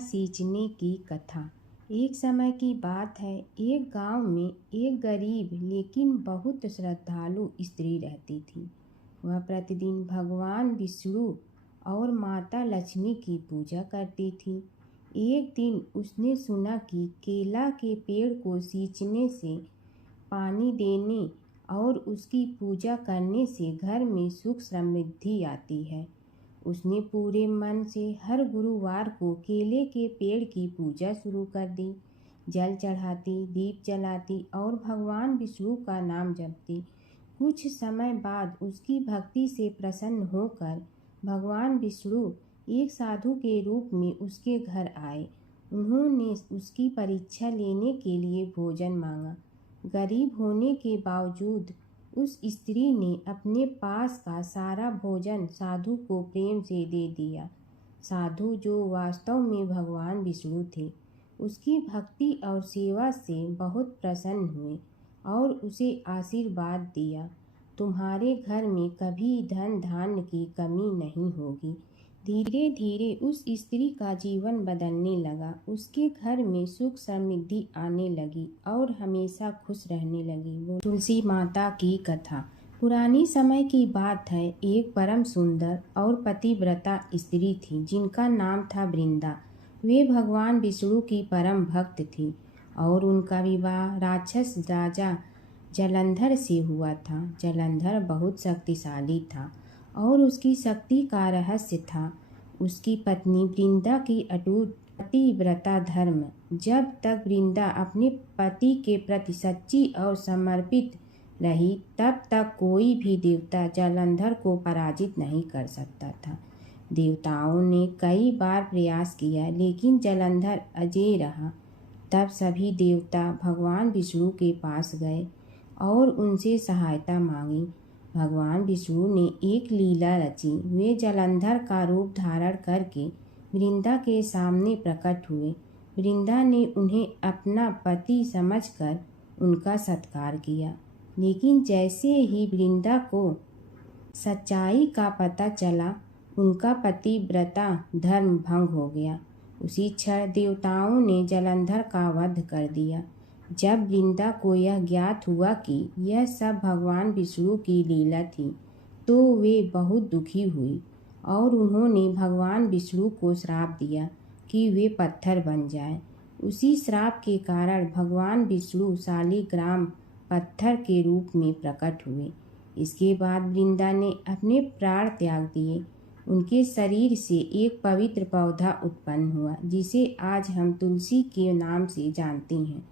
सींचने की कथा। एक समय की बात है, एक गांव में एक गरीब लेकिन बहुत श्रद्धालु स्त्री रहती थी। वह प्रतिदिन भगवान विष्णु और माता लक्ष्मी की पूजा करती थी। एक दिन उसने सुना कि केला के पेड़ को सींचने से, पानी देने और उसकी पूजा करने से घर में सुख समृद्धि आती है। उसने पूरे मन से हर गुरुवार को केले के पेड़ की पूजा शुरू कर दी। जल चढ़ाती, दीप जलाती और भगवान विष्णु का नाम जपती। कुछ समय बाद उसकी भक्ति से प्रसन्न होकर भगवान विष्णु एक साधु के रूप में उसके घर आए। उन्होंने उसकी परीक्षा लेने के लिए भोजन मांगा। गरीब होने के बावजूद उस स्त्री ने अपने पास का सारा भोजन साधु को प्रेम से दे दिया। साधु, जो वास्तव में भगवान विष्णु थे, उसकी भक्ति और सेवा से बहुत प्रसन्न हुए और उसे आशीर्वाद दिया, तुम्हारे घर में कभी धन धान्य की कमी नहीं होगी। धीरे धीरे उस स्त्री का जीवन बदलने लगा। उसके घर में सुख समृद्धि आने लगी और हमेशा खुश रहने लगी। तुलसी माता की कथा। पुरानी समय की बात है, एक परम सुंदर और पतिव्रता स्त्री थी जिनका नाम था वृंदा। वे भगवान विष्णु की परम भक्त थी और उनका विवाह राक्षस राजा जलंधर से हुआ था। जलंधर बहुत शक्तिशाली था और उसकी शक्ति का रहस्य था उसकी पत्नी वृंदा की अटूट पतिव्रता धर्म। जब तक वृंदा अपने पति के प्रति सच्ची और समर्पित रही, तब तक कोई भी देवता जलंधर को पराजित नहीं कर सकता था। देवताओं ने कई बार प्रयास किया, लेकिन जलंधर अजेय रहा। तब सभी देवता भगवान विष्णु के पास गए और उनसे सहायता मांगी। भगवान विष्णु ने एक लीला रची। वे जलंधर का रूप धारण करके वृंदा के सामने प्रकट हुए। वृंदा ने उन्हें अपना पति समझकर उनका सत्कार किया, लेकिन जैसे ही वृंदा को सच्चाई का पता चला, उनका पतिव्रता धर्म भंग हो गया। उसी क्षण देवताओं ने जलंधर का वध कर दिया। जब वृंदा को यह ज्ञात हुआ कि यह सब भगवान विष्णु की लीला थी, तो वे बहुत दुखी हुई और उन्होंने भगवान विष्णु को श्राप दिया कि वे पत्थर बन जाएं। उसी श्राप के कारण भगवान विष्णु शालिग्राम पत्थर के रूप में प्रकट हुए। इसके बाद वृंदा ने अपने प्राण त्याग दिए। उनके शरीर से एक पवित्र पौधा उत्पन्न हुआ, जिसे आज हम तुलसी के नाम से जानते हैं।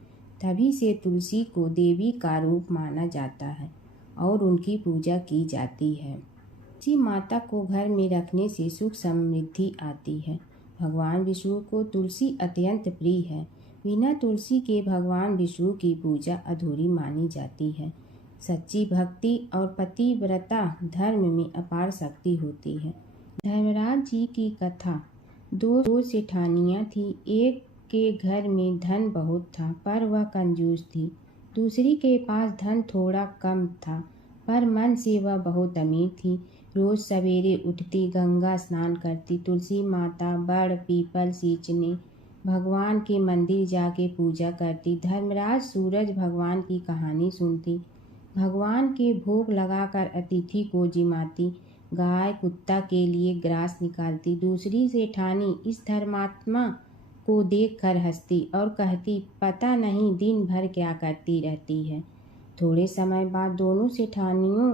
तभी से तुलसी को देवी का रूप माना जाता है और उनकी पूजा की जाती है। तुलसी माता को घर में रखने से सुख समृद्धि आती है। भगवान विष्णु को तुलसी अत्यंत प्रिय है। बिना तुलसी के भगवान विष्णु की पूजा अधूरी मानी जाती है। सच्ची भक्ति और पतिव्रता धर्म में अपार शक्ति होती है। धर्मराज जी की कथा। दो सेठानियाँ थी। एक के घर में धन बहुत था, पर वह कंजूस थी। दूसरी के पास धन थोड़ा कम था, पर मन से वह बहुत अमीर थी। रोज सवेरे उठती, गंगा स्नान करती, तुलसी माता, बड़, पीपल सींचने, भगवान के मंदिर जाके पूजा करती। धर्मराज सूरज भगवान की कहानी सुनती, भगवान के भोग लगाकर अतिथि को जिमाती, गाय कुत्ता के लिए ग्रास निकालती। दूसरी सेठानी इस धर्मात्मा को देखकर हंसती और कहती, पता नहीं दिन भर क्या करती रहती है। थोड़े समय बाद दोनों सेठानियों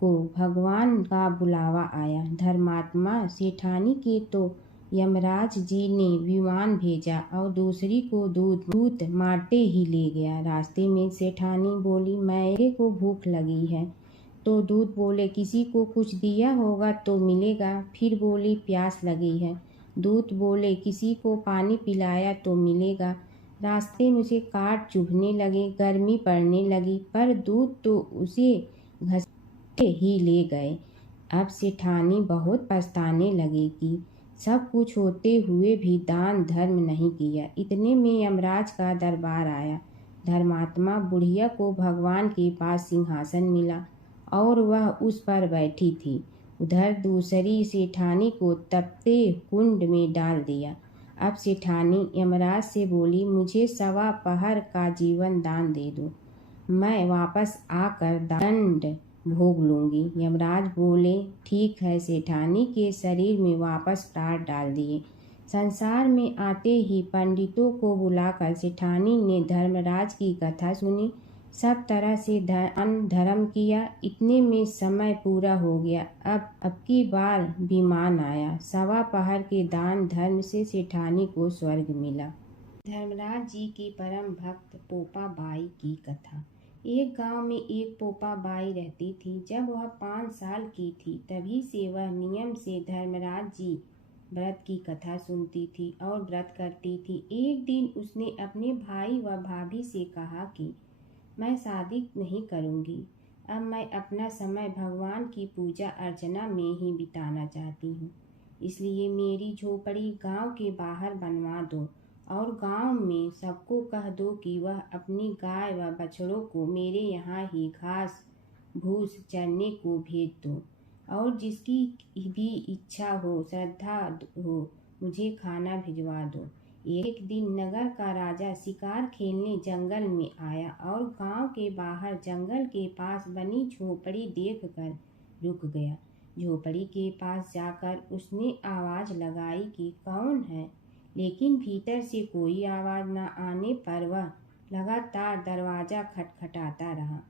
को भगवान का बुलावा आया। धर्मात्मा सेठानी के तो यमराज जी ने विमान भेजा और दूसरी को दूत मारते ही ले गया। रास्ते में सेठानी बोली, मेरे को भूख लगी है। तो दूत बोले, किसी को कुछ दिया होगा तो मिलेगा। फिर बोली, प्यास लगी है। दूत बोले, किसी को पानी पिलाया तो मिलेगा। रास्ते में उसे काट चुभने लगे, गर्मी पड़ने लगी, पर दूत तो उसे घसीटे ही ले गए। अब सेठानी बहुत पछताने लगी कि सब कुछ होते हुए भी दान धर्म नहीं किया। इतने में यमराज का दरबार आया। धर्मात्मा बुढ़िया को भगवान के पास सिंहासन मिला और वह उस पर बैठी थी। उधर दूसरी सेठानी को तपते कुंड में डाल दिया। अब सेठानी यमराज से बोली, मुझे 1.25 पहर का जीवन दान दे दो, मैं वापस आकर दंड भोग लूंगी। यमराज बोले, ठीक है। सेठानी के शरीर में वापस प्राण डाल दिए। संसार में आते ही पंडितों को बुलाकर सेठानी ने धर्मराज की कथा सुनी, सब तरह से धर्म किया। इतने में समय पूरा हो गया। अब की बार विमान आया। 1.25 पहर के दान धर्म से सेठानी को स्वर्ग मिला। धर्मराज जी की परम भक्त पोपा बाई की कथा। एक गांव में एक पोपा बाई रहती थी। जब वह 5 साल की थी तभी से वह नियम से धर्मराज जी व्रत की कथा सुनती थी और व्रत करती थी। एक दिन उसने अपने भाई व भाभी से कहा कि मैं शादी नहीं करूंगी, अब मैं अपना समय भगवान की पूजा अर्चना में ही बिताना चाहती हूँ। इसलिए मेरी झोपड़ी गांव के बाहर बनवा दो और गांव में सबको कह दो कि वह अपनी गाय व बछड़ों को मेरे यहाँ ही घास भूस चरने को भेज दो और जिसकी भी इच्छा हो, श्रद्धा हो, मुझे खाना भिजवा दो। एक दिन नगर का राजा शिकार खेलने जंगल में आया और गांव के बाहर जंगल के पास बनी झोपड़ी देखकर रुक गया। झोपड़ी के पास जाकर उसने आवाज लगाई कि कौन है, लेकिन भीतर से कोई आवाज न आने पर वह लगातार दरवाजा खटखटाता रहा।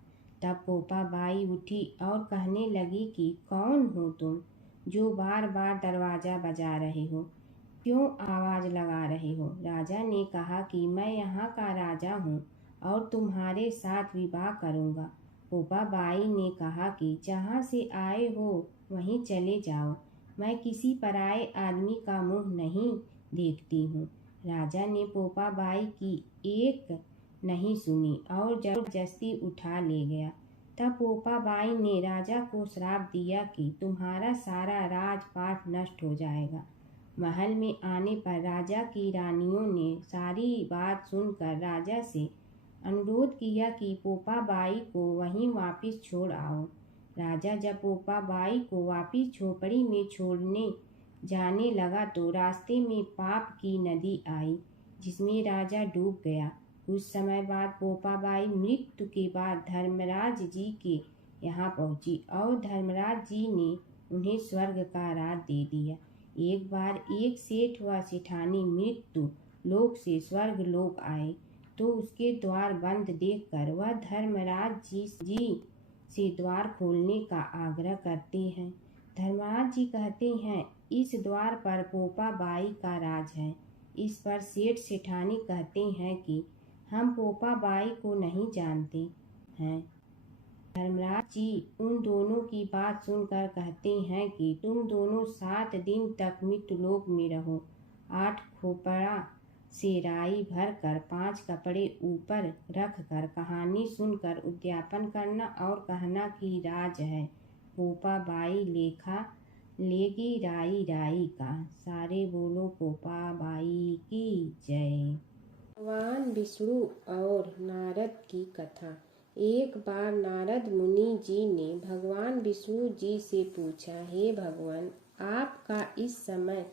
तब पोपा बाई उठी और कहने लगी कि कौन हो तुम जो बार बार दरवाजा बजा रहे हो, क्यों आवाज लगा रहे हो? राजा ने कहा कि मैं यहाँ का राजा हूँ और तुम्हारे साथ विवाह करूँगा। पोपा बाई ने कहा कि जहाँ से आए हो वहीं चले जाओ, मैं किसी पराये आदमी का मुंह नहीं देखती हूँ। राजा ने पोपा बाई की एक नहीं सुनी और जबरदस्ती उठा ले गया। तब पोपा बाई ने राजा को श्राप दिया कि तुम्हारा सारा राजपाट नष्ट हो जाएगा। महल में आने पर राजा की रानियों ने सारी बात सुनकर राजा से अनुरोध किया कि पोपा बाई को वहीं वापस छोड़ आओ। राजा जब पोपा बाई को वापस झोपड़ी में छोड़ने जाने लगा तो रास्ते में पाप की नदी आई जिसमें राजा डूब गया। कुछ समय बाद पोपा बाई मृत्यु के बाद धर्मराज जी के यहाँ पहुँची और धर्मराज जी ने उन्हें स्वर्ग का राज दे दिया। एक बार एक सेठ व सेठानी मृत्यु लोक से स्वर्ग लोक आए तो उसके द्वार बंद देखकर वह धर्मराज जी से द्वार खोलने का आग्रह करते हैं। धर्मराज जी कहते हैं, इस द्वार पर पोपा बाई का राज है। इस पर सेठ सेठानी कहते हैं कि हम पोपा बाई को नहीं जानते हैं। धर्मराज जी उन दोनों की बात सुनकर कहते हैं कि तुम दोनों 7 दिन तक मृत्युलोक में रहो। 8 खोपड़ा से राई भरकर 5 कपड़े ऊपर रखकर कहानी सुनकर उद्यापन करना और कहना कि राज है। पोपा बाई लेखा लेगी राई राई का। सारे बोलो पोपा बाई की जय। भगवान विष्णु और नारद की कथा। एक बार नारद मुनि जी ने भगवान विष्णु जी से पूछा, हे भगवान, आपका इस समय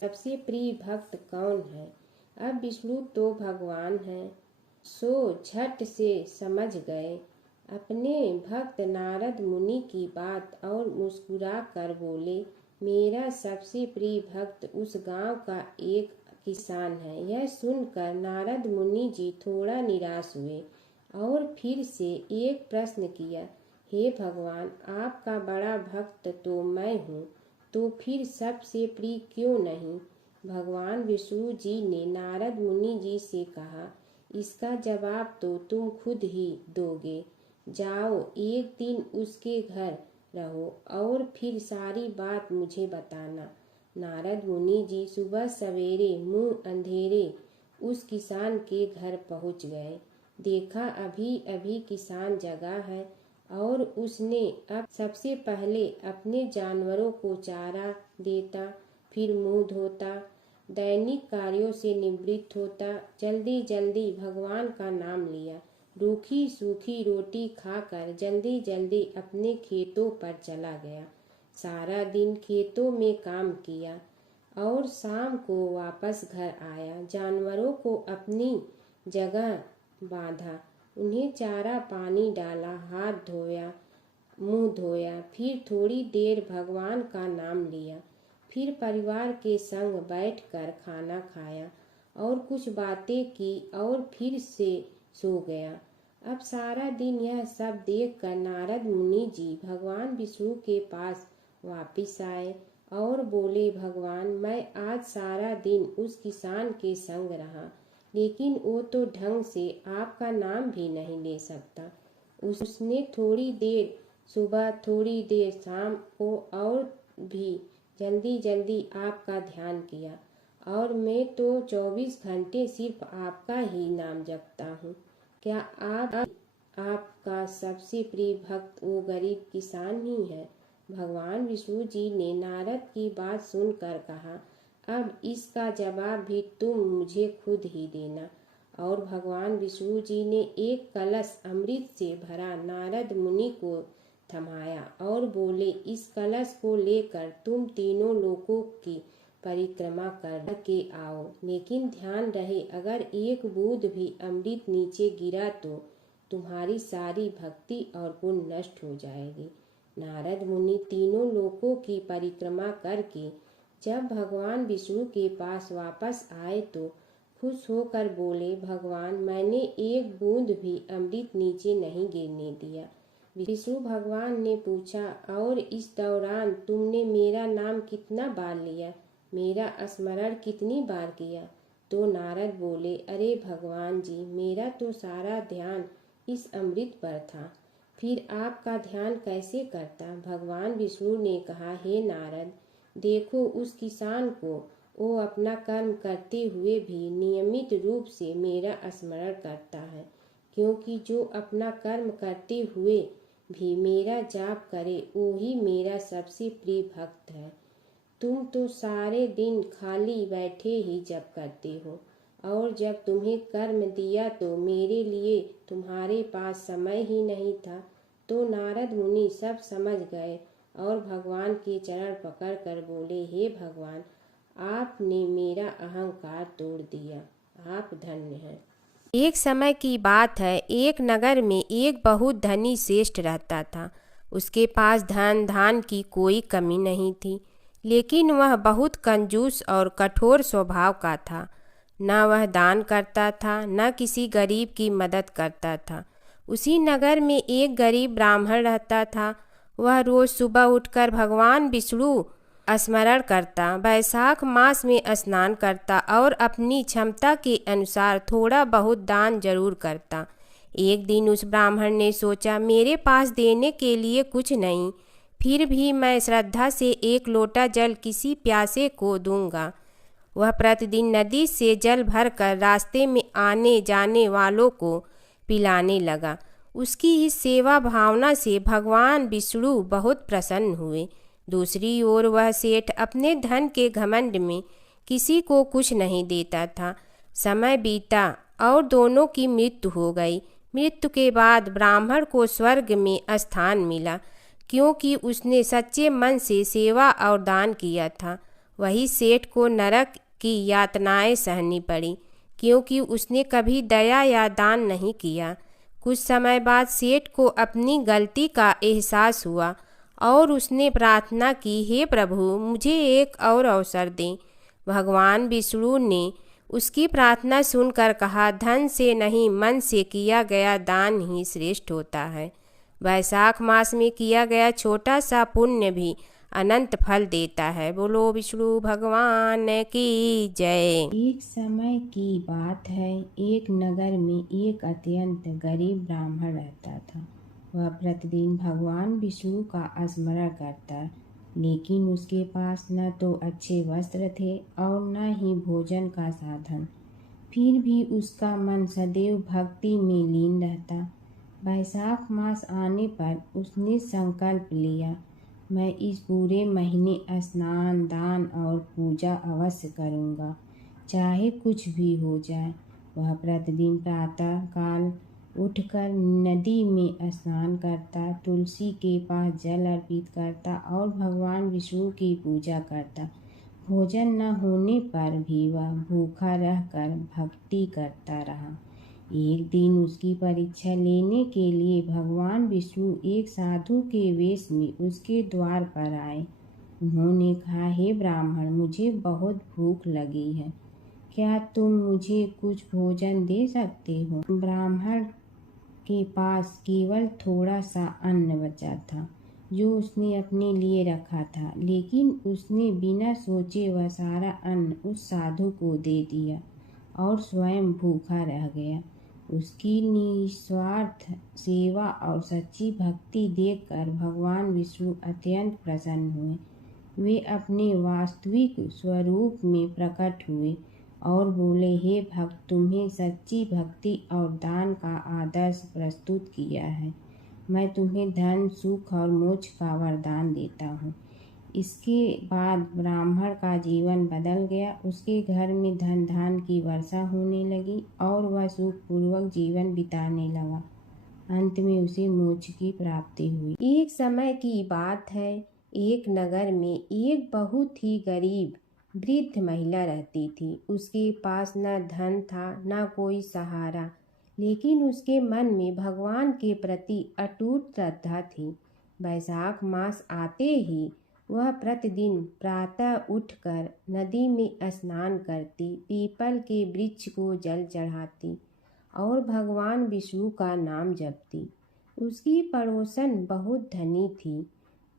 सबसे प्रिय भक्त कौन है? अब विष्णु तो भगवान हैं, सो झट से समझ गए अपने भक्त नारद मुनि की बात और मुस्कुरा कर बोले, मेरा सबसे प्रिय भक्त उस गांव का एक किसान है। यह सुनकर नारद मुनि जी थोड़ा निराश हुए और फिर से एक प्रश्न किया, हे भगवान, आपका बड़ा भक्त तो मैं हूँ, तो फिर सबसे प्रिय क्यों नहीं? भगवान विष्णु जी ने नारद मुनि जी से कहा, इसका जवाब तो तुम खुद ही दोगे। जाओ, एक दिन उसके घर रहो और फिर सारी बात मुझे बताना। नारद मुनि जी सुबह सवेरे मुंह अंधेरे उस किसान के घर पहुंच गए। देखा अभी अभी किसान जगा है और उसने अब सबसे पहले अपने जानवरों को चारा देता, फिर मुंह धोता, दैनिक कार्यों से निवृत्त होता, जल्दी जल्दी भगवान का नाम लिया, रूखी सूखी रोटी खाकर जल्दी जल्दी अपने खेतों पर चला गया। सारा दिन खेतों में काम किया, और शाम को वापस घर आया। जानवरों को अपनी जगह बांधा, उन्हें चारा पानी डाला, हाथ धोया, मुंह धोया, फिर थोड़ी देर भगवान का नाम लिया, फिर परिवार के संग बैठकर खाना खाया और कुछ बातें की और फिर से सो गया। अब सारा दिन यह सब देखकर नारद मुनि जी भगवान विष्णु के पास वापिस आए और बोले, भगवान, मैं आज सारा दिन उस किसान के संग रहा, लेकिन वो तो ढंग से आपका नाम भी नहीं ले सकता। उसने थोड़ी देर सुबह, थोड़ी देर शाम को और भी जल्दी जल्दी आपका ध्यान किया, और मैं तो 24 घंटे सिर्फ आपका ही नाम जपता हूँ। क्या आपका सबसे प्रिय भक्त वो गरीब किसान ही है? भगवान विष्णु जी ने नारद की बात सुनकर कहा, अब इसका जवाब भी तुम मुझे खुद ही देना। और भगवान विष्णु जी ने एक कलश अमृत से भरा नारद मुनि को थमाया और बोले, इस कलश को लेकर तुम तीनों लोकों की परिक्रमा कर के आओ, लेकिन ध्यान रहे अगर एक बूंद भी अमृत नीचे गिरा तो तुम्हारी सारी भक्ति और पुण्य नष्ट हो जाएगी। नारद मुनि तीनों लोकों की परिक्रमा करके जब भगवान विष्णु के पास वापस आए तो खुश होकर बोले, भगवान, मैंने एक बूंद भी अमृत नीचे नहीं गिरने दिया। विष्णु भगवान ने पूछा, और इस दौरान तुमने मेरा नाम कितना बार लिया, मेरा स्मरण कितनी बार किया? तो नारद बोले, अरे भगवान जी, मेरा तो सारा ध्यान इस अमृत पर था, फिर आपका ध्यान कैसे करता? भगवान विष्णु ने कहा, हे नारद, देखो उस किसान को, वो अपना कर्म करते हुए भी नियमित रूप से मेरा स्मरण करता है, क्योंकि जो अपना कर्म करते हुए भी मेरा जाप करे वो ही मेरा सबसे प्रिय भक्त है। तुम तो सारे दिन खाली बैठे ही जप करते हो, और जब तुम्हें कर्म दिया तो मेरे लिए तुम्हारे पास समय ही नहीं था। तो नारद मुनि सब समझ गए और भगवान के चरण पकड़कर बोले, हे भगवान, आपने मेरा अहंकार तोड़ दिया, आप धन्य हैं। एक समय की बात है, एक नगर में एक बहुत धनी श्रेष्ठ रहता था। उसके पास धन धान की कोई कमी नहीं थी, लेकिन वह बहुत कंजूस और कठोर स्वभाव का था। न वह दान करता था, न किसी गरीब की मदद करता था। उसी नगर में एक गरीब ब्राह्मण रहता था। वह रोज सुबह उठकर भगवान विष्णु स्मरण करता, वैशाख मास में स्नान करता और अपनी क्षमता के अनुसार थोड़ा बहुत दान जरूर करता। एक दिन उस ब्राह्मण ने सोचा, मेरे पास देने के लिए कुछ नहीं, फिर भी मैं श्रद्धा से एक लोटा जल किसी प्यासे को दूंगा। वह प्रतिदिन नदी से जल भरकर रास्ते में आने जाने वालों को पिलाने लगा। उसकी इस सेवा भावना से भगवान विष्णु बहुत प्रसन्न हुए। दूसरी ओर वह सेठ अपने धन के घमंड में किसी को कुछ नहीं देता था। समय बीता और दोनों की मृत्यु हो गई। मृत्यु के बाद ब्राह्मण को स्वर्ग में स्थान मिला, क्योंकि उसने सच्चे मन से सेवा और दान किया था। वही सेठ को नरक की यातनाएं सहनी पड़ी, क्योंकि उसने कभी दया या दान नहीं किया। कुछ समय बाद सेठ को अपनी गलती का एहसास हुआ और उसने प्रार्थना की, हे प्रभु, मुझे एक और अवसर दें। भगवान विष्णु ने उसकी प्रार्थना सुनकर कहा, धन से नहीं, मन से किया गया दान ही श्रेष्ठ होता है। वैशाख मास में किया गया छोटा सा पुण्य भी अनंत फल देता है। बोलो विष्णु भगवान की जय। एक समय की बात है, एक नगर में एक अत्यंत गरीब ब्राह्मण रहता था। वह प्रतिदिन भगवान विष्णु का स्मरण करता, लेकिन उसके पास न तो अच्छे वस्त्र थे और न ही भोजन का साधन। फिर भी उसका मन सदैव भक्ति में लीन रहता। वैशाख मास आने पर उसने संकल्प लिया, मैं इस पूरे महीने स्नान, दान और पूजा अवश्य करूँगा, चाहे कुछ भी हो जाए। वह प्रतिदिन प्रातः काल उठकर नदी में स्नान करता, तुलसी के पास जल अर्पित करता और भगवान विष्णु की पूजा करता। भोजन न होने पर भी वह भूखा रहकर भक्ति करता रहा। एक दिन उसकी परीक्षा लेने के लिए भगवान विष्णु एक साधु के वेश में उसके द्वार पर आए। उन्होंने कहा, हे ब्राह्मण, मुझे बहुत भूख लगी है, क्या तुम मुझे कुछ भोजन दे सकते हो? ब्राह्मण के पास केवल थोड़ा सा अन्न बचा था जो उसने अपने लिए रखा था, लेकिन उसने बिना सोचे वह सारा अन्न उस साधु को दे दिया और स्वयं भूखा रह गया। उसकी निस्वार्थ सेवा और सच्ची भक्ति देखकर भगवान विष्णु अत्यंत प्रसन्न हुए। वे अपने वास्तविक स्वरूप में प्रकट हुए और बोले, हे भक्त, तुम्हें सच्ची भक्ति और दान का आदर्श प्रस्तुत किया है। मैं तुम्हें धन, सुख और मोक्ष का वरदान देता हूँ। इसके बाद ब्राह्मण का जीवन बदल गया। उसके घर में धन धान की वर्षा होने लगी और वह सुखपूर्वक जीवन बिताने लगा। अंत में उसे मोक्ष की प्राप्ति हुई। एक समय की बात है, एक नगर में एक बहुत ही गरीब वृद्ध महिला रहती थी। उसके पास न धन था न कोई सहारा, लेकिन उसके मन में भगवान के प्रति अटूट श्रद्धा थी। वैशाख मास आते ही वह प्रतिदिन प्रातः उठकर नदी में स्नान करती, पीपल के वृक्ष को जल चढ़ाती और भगवान विष्णु का नाम जपती। उसकी पड़ोसन बहुत धनी थी,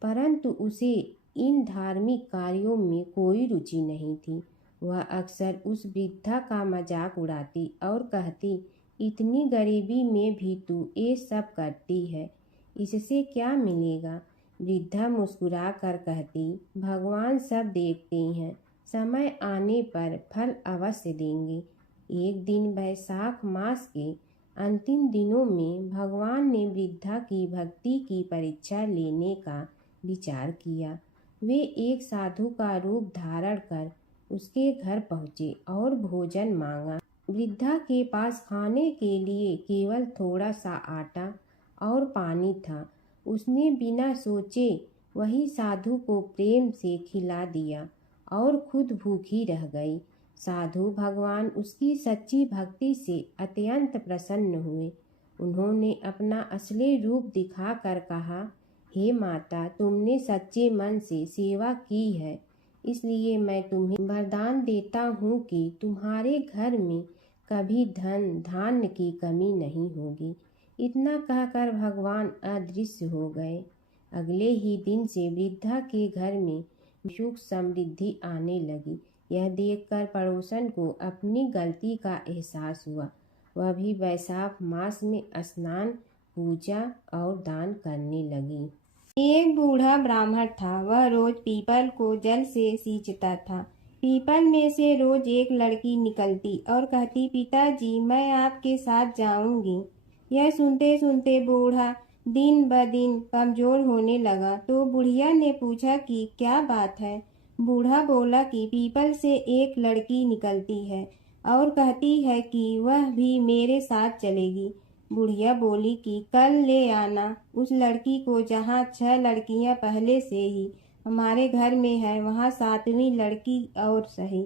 परंतु उसे इन धार्मिक कार्यों में कोई रुचि नहीं थी। वह अक्सर उस वृद्धा का मजाक उड़ाती और कहती, इतनी गरीबी में भी तू ये सब करती है, इससे क्या मिलेगा? वृद्धा मुस्कुरा कर कहती, भगवान सब देखते हैं, समय आने पर फल अवश्य देंगे। एक दिन वैशाख मास के अंतिम दिनों में भगवान ने वृद्धा की भक्ति की परीक्षा लेने का विचार किया। वे एक साधु का रूप धारण कर उसके घर पहुँचे और भोजन मांगा। वृद्धा के पास खाने के लिए केवल थोड़ा सा आटा और पानी था। उसने बिना सोचे वही साधु को प्रेम से खिला दिया और खुद भूखी रह गई। साधु भगवान उसकी सच्ची भक्ति से अत्यंत प्रसन्न हुए। उन्होंने अपना असली रूप दिखाकर कहा, हे माता, तुमने सच्चे मन से सेवा की है, इसलिए मैं तुम्हें वरदान देता हूँ कि तुम्हारे घर में कभी धन धान्य की कमी नहीं होगी। इतना कहकर भगवान अदृश्य हो गए। अगले ही दिन से वृद्धा के घर में सुख समृद्धि आने लगी। यह देखकर पड़ोसन को अपनी गलती का एहसास हुआ। वह भी वैशाख मास में स्नान, पूजा और दान करने लगी। एक बूढ़ा ब्राह्मण था। वह रोज पीपल को जल से सींचता था। पीपल में से रोज एक लड़की निकलती और कहती, पिताजी, मैं आपके साथ जाऊंगी। यह सुनते सुनते बूढ़ा दिन ब दिन कमजोर होने लगा। तो बुढ़िया ने पूछा कि क्या बात है? बूढ़ा बोला कि पीपल से एक लड़की निकलती है और कहती है कि वह भी मेरे साथ चलेगी। बुढ़िया बोली कि कल ले आना उस लड़की को, जहाँ 6 लड़कियां पहले से ही हमारे घर में है, वहाँ 7वीं लड़की और सही।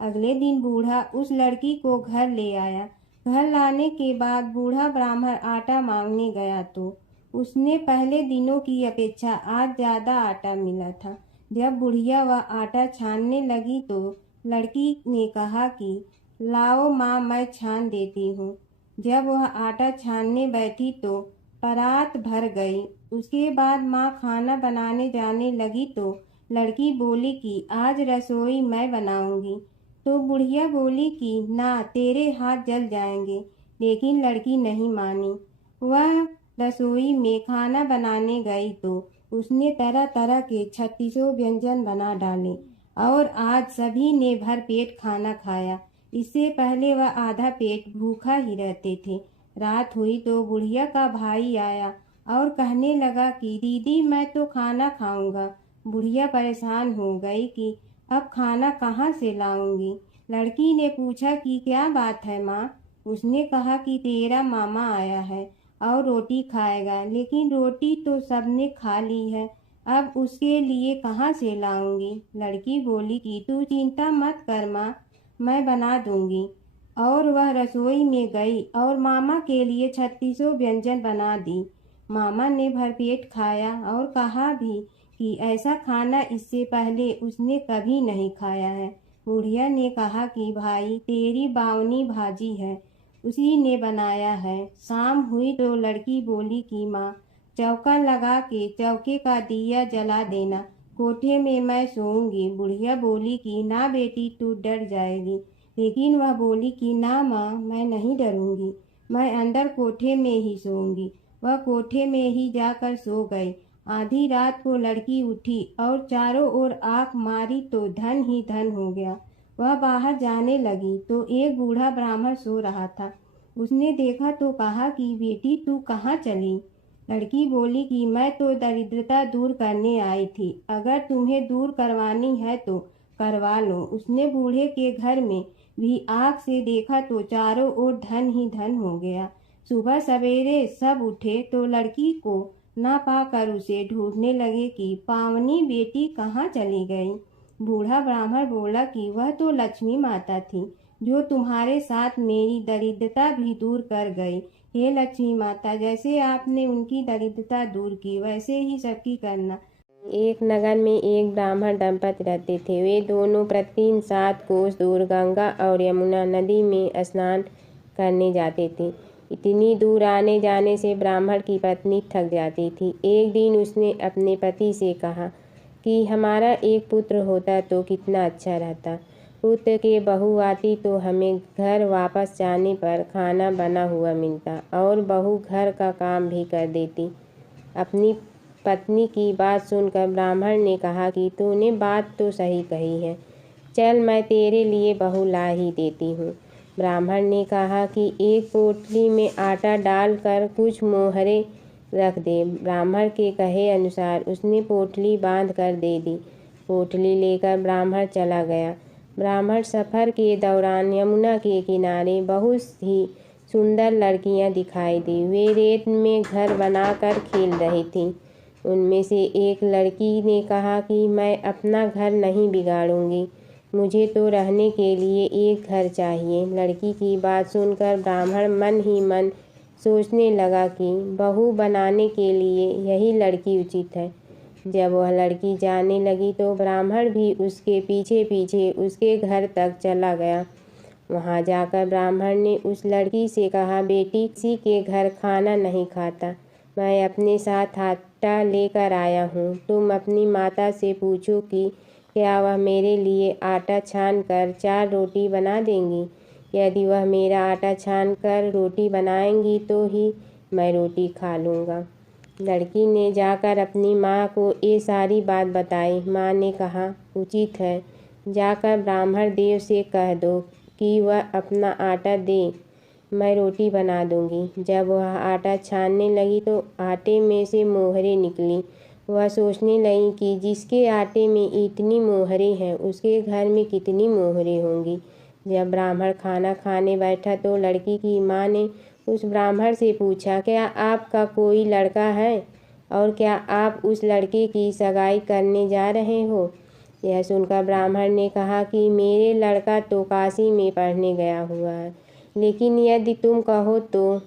अगले दिन बूढ़ा उस लड़की को घर ले आया। घर लाने के बाद बूढ़ा ब्राह्मण आटा मांगने गया तो उसने पहले दिनों की अपेक्षा आज ज्यादा आटा मिला था। जब बुढ़िया वह आटा छानने लगी तो लड़की ने कहा कि लाओ माँ, मैं छान देती हूँ। जब वह आटा छानने बैठी तो परात भर गई। उसके बाद माँ खाना बनाने जाने लगी तो लड़की बोली कि आज रसोई मैं बनाऊंगी। तो बुढ़िया बोली कि ना, तेरे हाथ जल जाएंगे। लेकिन लड़की नहीं मानी। वह रसोई में खाना बनाने गई तो उसने तरह तरह के 36 व्यंजन बना डाले और आज सभी ने भर पेट खाना खाया। इससे पहले वह आधा पेट भूखा ही रहते थे। रात हुई तो बुढ़िया का भाई आया और कहने लगा कि दीदी, मैं तो खाना खाऊंगा। बुढ़िया परेशान हो गई कि अब खाना कहाँ से लाऊंगी। लड़की ने पूछा कि क्या बात है माँ? उसने कहा कि तेरा मामा आया है और रोटी खाएगा, लेकिन रोटी तो सबने खा ली है, अब उसके लिए कहाँ से लाऊंगी। लड़की बोली कि तू चिंता मत कर माँ, मैं बना दूंगी। और वह रसोई में गई और मामा के लिए 3600 व्यंजन बना दी। मामा ने भरपेट खाया और कहा भी कि ऐसा खाना इससे पहले उसने कभी नहीं खाया है। बुढ़िया ने कहा कि भाई तेरी बावनी भाजी है, उसी ने बनाया है। शाम हुई तो लड़की बोली कि माँ चौका लगा के चौके का दिया जला देना, कोठे में मैं सोऊंगी। बुढ़िया बोली कि ना बेटी तू डर जाएगी। लेकिन वह बोली कि ना माँ मैं नहीं डरूंगी, मैं अंदर कोठे में ही सोऊंगी। वह कोठे में ही जाकर सो गई। आधी रात को लड़की उठी और चारों ओर आंख मारी तो धन ही धन हो गया। वह बाहर जाने लगी तो एक बूढ़ा ब्राह्मण सो रहा था। उसने देखा तो कहा कि बेटी तू कहाँ चली। लड़की बोली कि मैं तो दरिद्रता दूर करने आई थी, अगर तुम्हें दूर करवानी है तो करवा लो। उसने बूढ़े के घर में भी आँख से देखा तो चारों ओर धन ही धन हो गया। सुबह सवेरे सब उठे तो लड़की को ना पाकर उसे ढूंढने लगे कि पावनी बेटी कहाँ चली गई। बूढ़ा ब्राह्मण बोला कि वह तो लक्ष्मी माता थी, जो तुम्हारे साथ मेरी दरिद्रता भी दूर कर गई। हे लक्ष्मी माता, जैसे आपने उनकी दरिद्रता दूर की वैसे ही सबकी करना। एक नगर में एक ब्राह्मण दंपति रहते थे। वे दोनों प्रतिदिन 7 कोस दूर गंगा और यमुना नदी में स्नान करने जाते थे। इतनी दूर आने जाने से ब्राह्मण की पत्नी थक जाती थी। एक दिन उसने अपने पति से कहा कि हमारा एक पुत्र होता तो कितना अच्छा रहता। पुत्र के बहू आती तो हमें घर वापस जाने पर खाना बना हुआ मिलता और बहू घर का काम भी कर देती। अपनी पत्नी की बात सुनकर ब्राह्मण ने कहा कि तूने बात तो सही कही है, चल मैं तेरे लिए बहू ला ही देती हूँ। ब्राह्मण ने कहा कि एक पोटली में आटा डालकर कुछ मोहरे रख दे। ब्राह्मण के कहे अनुसार उसने पोटली बांध कर दे दी। पोटली लेकर ब्राह्मण चला गया। ब्राह्मण सफ़र के दौरान यमुना के किनारे बहुत ही सुंदर लड़कियां दिखाई दी। वे रेत में घर बनाकर खेल रही थीं। उनमें से एक लड़की ने कहा कि मैं अपना घर नहीं बिगाड़ूंगी, मुझे तो रहने के लिए एक घर चाहिए। लड़की की बात सुनकर ब्राह्मण मन ही मन सोचने लगा कि बहू बनाने के लिए यही लड़की उचित है। जब वह लड़की जाने लगी तो ब्राह्मण भी उसके पीछे पीछे उसके घर तक चला गया। वहां जाकर ब्राह्मण ने उस लड़की से कहा, बेटी किसी के घर खाना नहीं खाता, मैं अपने साथ आटा लेकर आया हूँ। तुम अपनी माता से पूछो कि क्या वह मेरे लिए आटा छान कर 4 रोटी बना देंगी। यदि वह मेरा आटा छान कर रोटी बनाएंगी तो ही मैं रोटी खा लूँगा। लड़की ने जाकर अपनी माँ को ये सारी बात बताई। माँ ने कहा, उचित है, जाकर ब्राह्मण देव से कह दो कि वह अपना आटा दे, मैं रोटी बना दूंगी। जब वह आटा छानने लगी तो आटे में से मोहरे निकली। वह सोचने लगी कि जिसके आटे में इतनी मोहरे हैं उसके घर में कितनी मोहरे होंगी। जब ब्राह्मण खाना खाने बैठा तो लड़की की माँ ने उस ब्राह्मण से पूछा, क्या आपका कोई लड़का है और क्या आप उस लड़के की सगाई करने जा रहे हो। यह सुनकर ब्राह्मण ने कहा कि मेरे लड़का तो काशी में पढ़ने गया हुआ है, लेकिन यदि तुम कहो तो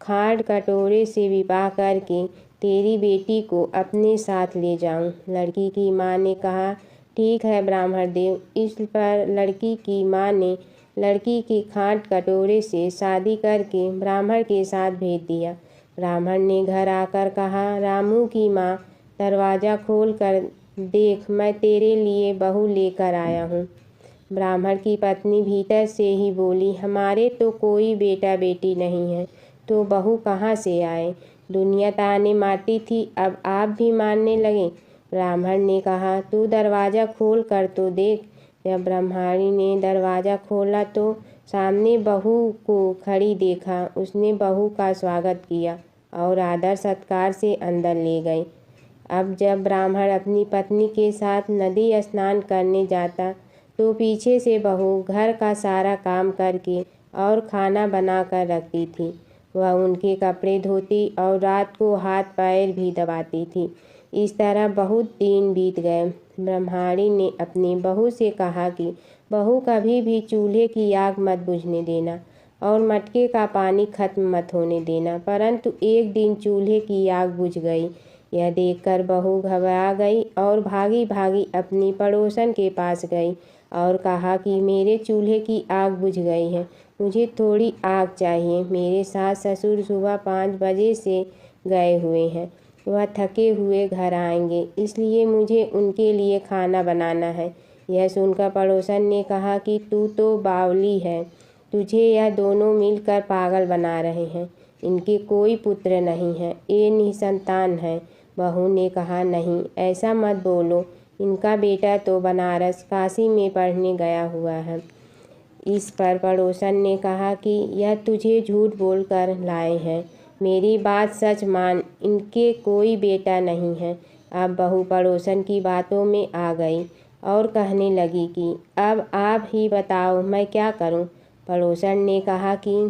खाड़ कटोरे से विवाह करके तेरी बेटी को अपने साथ ले जाऊं। लड़की की माँ ने कहा, ठीक है ब्राह्मण देव। इस पर लड़की की माँ ने लड़की की खाट कटोरे से शादी करके ब्राह्मण के साथ भेज दिया। ब्राह्मण ने घर आकर कहा, रामू की माँ, दरवाज़ा खोल कर देख, मैं तेरे लिए बहू लेकर आया हूँ। ब्राह्मण की पत्नी भीतर से ही बोली, हमारे तो कोई बेटा बेटी नहीं है, तो बहू कहाँ से आए। दुनिया ताने मारती थी, अब आप भी मारने लगे। ब्राह्मण ने कहा, तू दरवाज़ा खोल कर तो देख। जब ब्रह्माणी ने दरवाज़ा खोला तो सामने बहू को खड़ी देखा। उसने बहू का स्वागत किया और आदर सत्कार से अंदर ले गई। अब जब ब्राह्मण अपनी पत्नी के साथ नदी स्नान करने जाता तो पीछे से बहू घर का सारा काम करके और खाना बना कर रखती थी। वह उनके कपड़े धोती और रात को हाथ पैर भी दबाती थी। इस तरह बहुत दिन बीत गए। ब्रह्माणी ने अपनी बहू से कहा कि बहू, कभी भी चूल्हे की आग मत बुझने देना और मटके का पानी खत्म मत होने देना। परंतु एक दिन चूल्हे की आग बुझ गई। यह देखकर बहू घबरा गई और भागी भागी अपनी पड़ोसन के पास गई और कहा कि मेरे चूल्हे की आग बुझ गई है, मुझे थोड़ी आग चाहिए। मेरे सास ससुर सुबह 5 बजे से गए हुए हैं, वह थके हुए घर आएंगे, इसलिए मुझे उनके लिए खाना बनाना है। यह सुनकर पड़ोसन ने कहा कि तू तो बावली है, तुझे यह दोनों मिलकर पागल बना रहे हैं। इनके कोई पुत्र नहीं है, ये निसंतान है। बहू ने कहा, नहीं, ऐसा मत बोलो, इनका बेटा तो बनारस काशी में पढ़ने गया हुआ है। इस पर पड़ोसन ने कहा कि यह तुझे झूठ बोलकर लाए हैं, मेरी बात सच मान, इनके कोई बेटा नहीं है। अब बहू पड़ोसन की बातों में आ गई और कहने लगी कि अब आप ही बताओ मैं क्या करूं। पड़ोसन ने कहा कि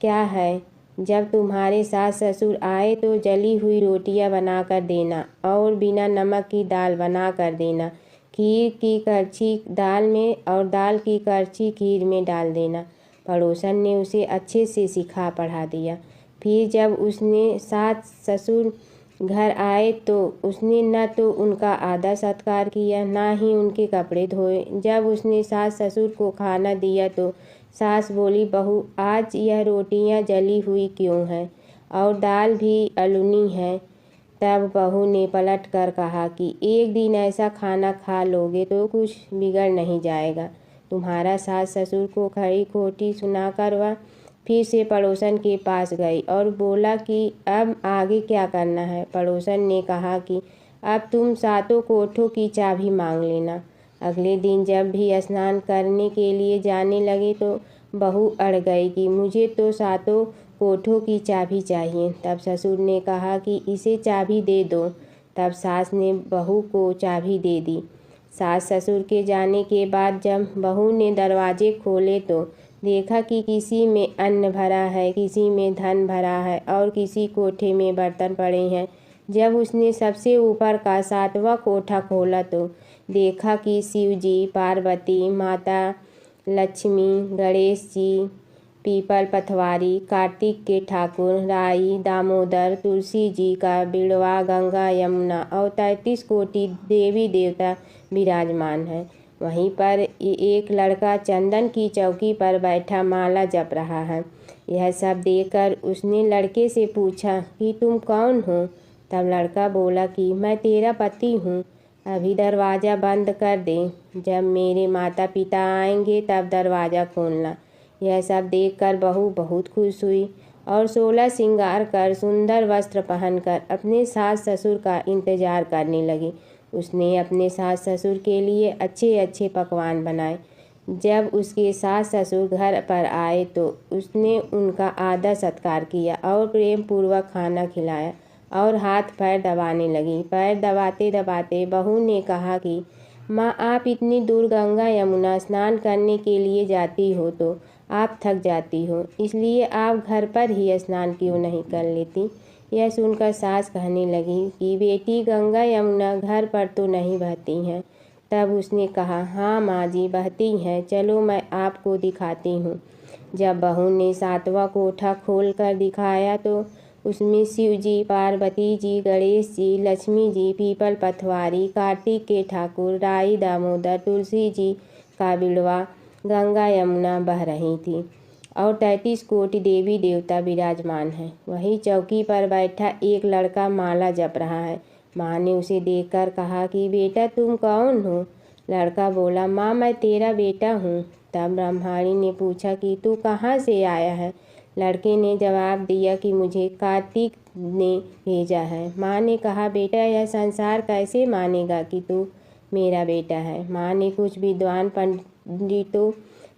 क्या है, जब तुम्हारे सास ससुर आए तो जली हुई रोटियां बना कर देना और बिना नमक की दाल बना कर देना। खीर की करछी दाल में और दाल की करछी खीर में डाल देना। पड़ोसन ने उसे अच्छे से सिखा पढ़ा दिया। फिर जब उसने सास ससुर घर आए तो उसने न तो उनका आदर सत्कार किया, ना ही उनके कपड़े धोए। जब उसने सास ससुर को खाना दिया तो सास बोली, बहू, आज यह रोटियां जली हुई क्यों हैं और दाल भी अलूनी है। तब बहू ने पलट कर कहा कि एक दिन ऐसा खाना खा लोगे तो कुछ बिगड़ नहीं जाएगा। तुम्हारा सास ससुर को खरी खोटी सुनाकर वह फिर से पड़ोसन के पास गई और बोला कि अब आगे क्या करना है। पड़ोसन ने कहा कि अब तुम सातों कोठों की चाबी मांग लेना। अगले दिन जब भी स्नान करने के लिए जाने लगे तो बहू अड़ गई कि मुझे तो सातों कोठों की चाबी चाहिए। तब ससुर ने कहा कि इसे चाबी दे दो। तब सास ने बहू को चाबी दे दी। सास ससुर के जाने के बाद जब बहू ने दरवाजे खोले तो देखा कि किसी में अन्न भरा है, किसी में धन भरा है और किसी कोठे में बर्तन पड़े हैं। जब उसने सबसे ऊपर का 7वां कोठा खोला तो देखा कि शिव जी, पार्वती माता, लक्ष्मी, गणेश जी, पीपल पथवारी, कार्तिक के ठाकुर, राई, दामोदर, तुलसी जी का बिड़वा, गंगा यमुना और 33 कोटि देवी देवता विराजमान है। वहीं पर एक लड़का चंदन की चौकी पर बैठा माला जप रहा है। यह सब देखकर उसने लड़के से पूछा कि तुम कौन हो। तब लड़का बोला कि मैं तेरा पति हूँ, अभी दरवाज़ा बंद कर दे, जब मेरे माता पिता आएंगे तब दरवाज़ा खोलना। यह सब देखकर बहू बहुत खुश हुई और 16 श्रृंगार कर सुंदर वस्त्र पहनकर अपने सास ससुर का इंतजार करने लगी। उसने अपने सास ससुर के लिए अच्छे अच्छे पकवान बनाए। जब उसके सास ससुर घर पर आए तो उसने उनका आदर सत्कार किया और प्रेम पूर्वक खाना खिलाया और हाथ पैर दबाने लगी। पैर दबाते दबाते बहू ने कहा कि माँ, आप इतनी दूर गंगा यमुना स्नान करने के लिए जाती हो तो आप थक जाती हो, इसलिए आप घर पर ही स्नान क्यों नहीं कर लेती। यह सुनकर सास कहने लगी कि बेटी, गंगा यमुना घर पर तो नहीं बहती हैं। तब उसने कहा, हाँ माँ जी, बहती हैं, चलो मैं आपको दिखाती हूँ। जब बहू ने 7वां कोठा खोल कर दिखाया तो उसमें शिव जी, पार्वती जी, गणेश जी, लक्ष्मी जी, पीपल पथवारी, कार्तिक के ठाकुर, राई, दामोदर, तुलसी जी का बिड़वा, गंगा यमुना बह रही थी और 33 कोटि देवी देवता विराजमान हैं। वहीं चौकी पर बैठा एक लड़का माला जप रहा है। माँ ने उसे देखकर कहा कि बेटा, तुम कौन हो। लड़का बोला, माँ, मैं तेरा बेटा हूँ। तब ब्रह्माणी ने पूछा कि तू कहाँ से आया है। लड़के ने जवाब दिया कि मुझे कार्तिक ने भेजा है। माँ ने कहा, बेटा, यह संसार कैसे मानेगा कि तू मेरा बेटा है। माँ ने कुछ विद्वान पंडितों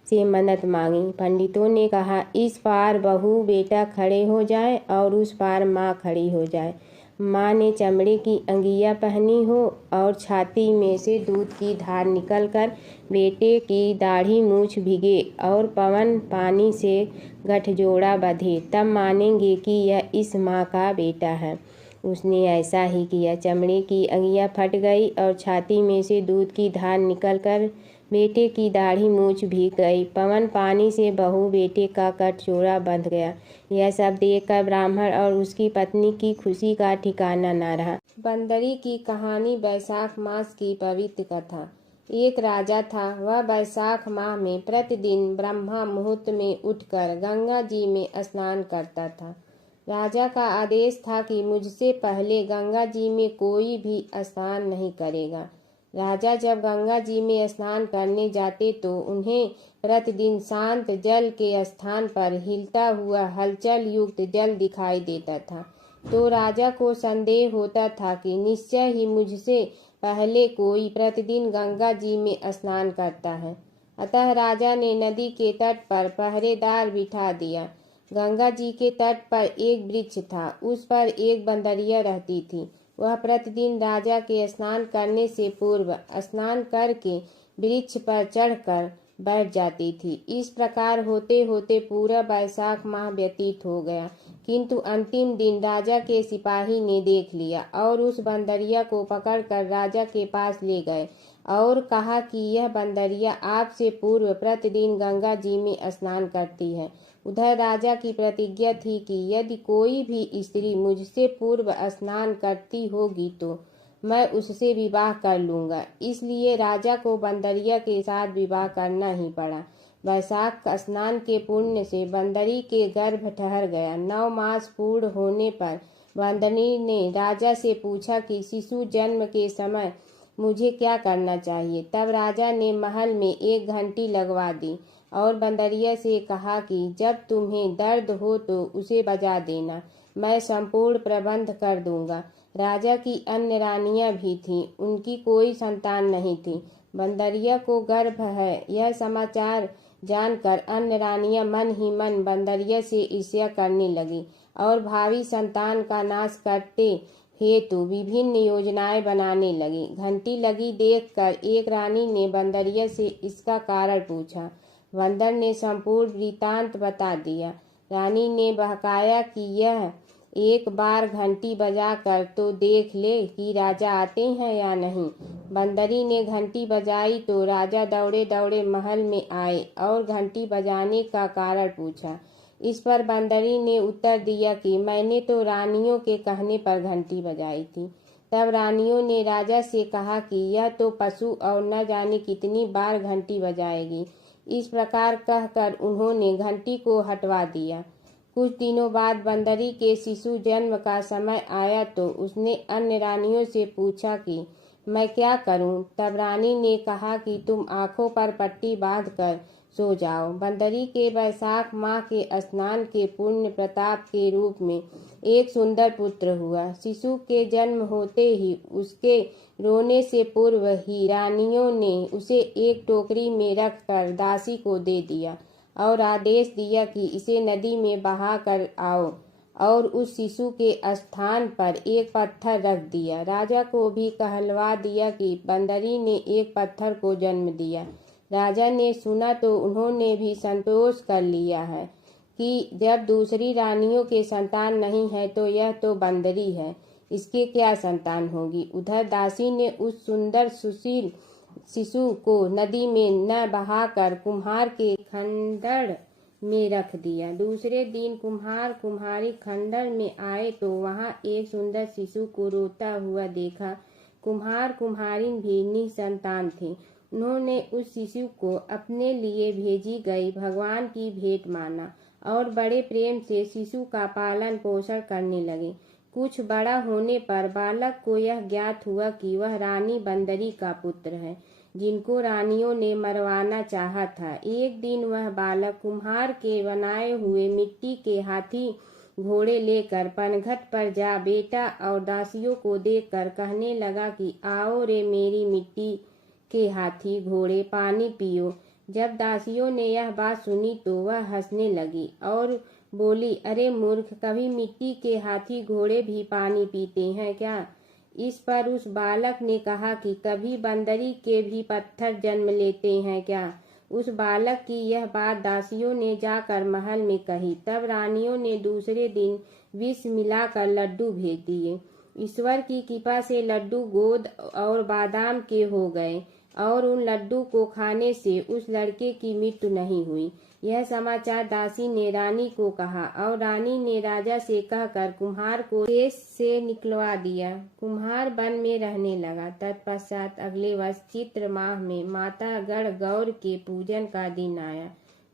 से मदद मांगी। पंडितों ने कहा, इस पार बहू बेटा खड़े हो जाए और उस पार माँ खड़ी हो जाए। माँ ने चमड़े की अंगिया पहनी हो और छाती में से दूध की धार निकलकर बेटे की दाढ़ी मूछ भिगे और पवन पानी से गठजोड़ा बंधे, तब मानेंगे कि यह इस माँ का बेटा है। उसने ऐसा ही किया। चमड़े की अंगियाँ फट गई और छाती में से दूध की धार निकलकर बेटे की दाढ़ी मूछ भीग गई। पवन पानी से बहू बेटे का कटजोड़ा बंध गया। यह सब देखकर ब्राह्मण और उसकी पत्नी की खुशी का ठिकाना न रहा। बंदरी की कहानी। बैसाख मास की पवित्र कथा। एक राजा था। वह बैसाख माह में प्रतिदिन ब्रह्मा मुहूर्त में उठकर गंगा जी में स्नान करता था। राजा का आदेश था कि मुझसे पहले गंगा जी में कोई भी स्नान नहीं करेगा। राजा जब गंगा जी में स्नान करने जाते तो उन्हें प्रतिदिन शांत जल के स्थान पर हिलता हुआ हलचल युक्त जल दिखाई देता था। तो राजा को संदेह होता था कि निश्चय ही मुझसे पहले कोई प्रतिदिन गंगा जी में स्नान करता है। अतः राजा ने नदी के तट पर पहरेदार बिठा दिया। गंगा जी के तट पर एक वृक्ष था। उस पर एक बंदरिया रहती थी। वह प्रतिदिन राजा के स्नान करने से पूर्व स्नान करके वृक्ष पर चढ़कर बैठ जाती थी। इस प्रकार होते होते पूरा बैसाख माह व्यतीत हो गया, किंतु अंतिम दिन राजा के सिपाही ने देख लिया और उस बंदरिया को पकड़कर राजा के पास ले गए और कहा कि यह बंदरिया आपसे पूर्व प्रतिदिन गंगा जी में स्नान करती है। उधर राजा की प्रतिज्ञा थी कि यदि कोई भी स्त्री मुझसे पूर्व स्नान करती होगी तो मैं उससे विवाह कर लूँगा। इसलिए राजा को बंदरिया के साथ विवाह करना ही पड़ा। बैसाख स्नान के पुण्य से बंदरी के गर्भ ठहर गया। 9 मास पूर्ण होने पर बंदरी ने राजा से पूछा कि शिशु जन्म के समय मुझे क्या करना चाहिए। तब राजा ने महल में एक घंटी लगवा दी और बंदरिया से कहा कि जब तुम्हें दर्द हो तो उसे बजा देना, मैं संपूर्ण प्रबंध कर दूंगा। राजा की अन्य रानियां भी थीं, उनकी कोई संतान नहीं थी। बंदरिया को गर्भ है यह समाचार जानकर अन्य रानियां मन ही मन बंदरिया से ईर्ष्या करने लगी और भावी संतान का नाश करते हेतु विभिन्न योजनाएं बनाने लगी। घंटी लगी देखकर एक रानी ने बंदरिया से इसका कारण पूछा। बंदर ने संपूर्ण वृतांत बता दिया। रानी ने बहकाया कि यह एक बार घंटी बजाकर तो देख ले कि राजा आते हैं या नहीं। बंदरी ने घंटी बजाई तो राजा दौड़े दौड़े महल में आए और घंटी बजाने का कारण पूछा। इस पर बंदरी ने उत्तर दिया कि मैंने तो रानियों के कहने पर घंटी बजाई थी। तब रानियों ने राजा से कहा कि यह तो पशु और न जाने कितनी बार घंटी बजाएगी। इस प्रकार कहकर उन्होंने घंटी को हटवा दिया। कुछ दिनों बाद बंदरी के शिशु जन्म का समय आया तो उसने अन्य रानियों से पूछा कि मैं क्या करूं। तब रानी ने कहा कि तुम आंखों पर पट्टी बांधकर सो जाओ। बंदरी के बैसाख माह के स्नान के पुण्य प्रताप के रूप में एक सुंदर पुत्र हुआ। शिशु के जन्म होते ही उसके रोने से पूर्व ही रानियों ने उसे एक टोकरी में रखकर दासी को दे दिया और आदेश दिया कि इसे नदी में बहा कर आओ और उस शिशु के स्थान पर एक पत्थर रख दिया। राजा को भी कहलवा दिया कि बंदरी ने एक पत्थर को जन्म दिया। राजा ने सुना तो उन्होंने भी संतोष कर लिया है कि जब दूसरी रानियों के संतान नहीं है तो यह तो बंदरी है, इसके क्या संतान होगी। उधर दासी ने उस सुंदर सुशील शिशु को नदी में न बहाकर कुम्हार के खंडर में रख दिया। दूसरे दिन कुम्हार कुम्हारी खंडर में आए तो वहाँ एक सुंदर शिशु को रोता हुआ देखा। कुम्हार कुम्हारिन भी निसंतान थे। उन्होंने उस शिशु को अपने लिए भेजी गई भगवान की भेंट माना और बड़े प्रेम से शिशु का पालन पोषण करने लगे। कुछ बड़ा होने पर बालक को यह ज्ञात हुआ कि वह रानी बंदरी का पुत्र है, जिनको रानियों ने मरवाना चाहा था। एक दिन वह बालक कुम्हार के बनाए हुए मिट्टी के हाथी घोड़े लेकर पनघट पर जा बेटा और दासियों को देखकर कहने लगा कि आओ रे मेरी मिट्टी के हाथी घोड़े, पानी पियो। जब दासियों ने यह बात सुनी तो वह हंसने लगी और बोली, अरे मूर्ख, कभी मिट्टी के हाथी घोड़े भी पानी पीते हैं क्या। इस पर उस बालक ने कहा कि कभी बंदरी के भी पत्थर जन्म लेते हैं क्या। उस बालक की यह बात दासियों ने जाकर महल में कही। तब रानियों ने दूसरे दिन विष मिलाकर लड्डू भेज दिए। ईश्वर की कृपा से लड्डू गोद और बादाम के हो गए और उन लड्डू को खाने से उस लड़के की मृत्यु नहीं हुई। यह समाचार दासी ने रानी को कहा और रानी ने राजा से कहकर कुम्हार को देश से निकलवा दिया। कुम्हार वन में रहने लगा। तत्पश्चात अगले वर्ष चित्र माह में माता गणगौर के पूजन का दिन आया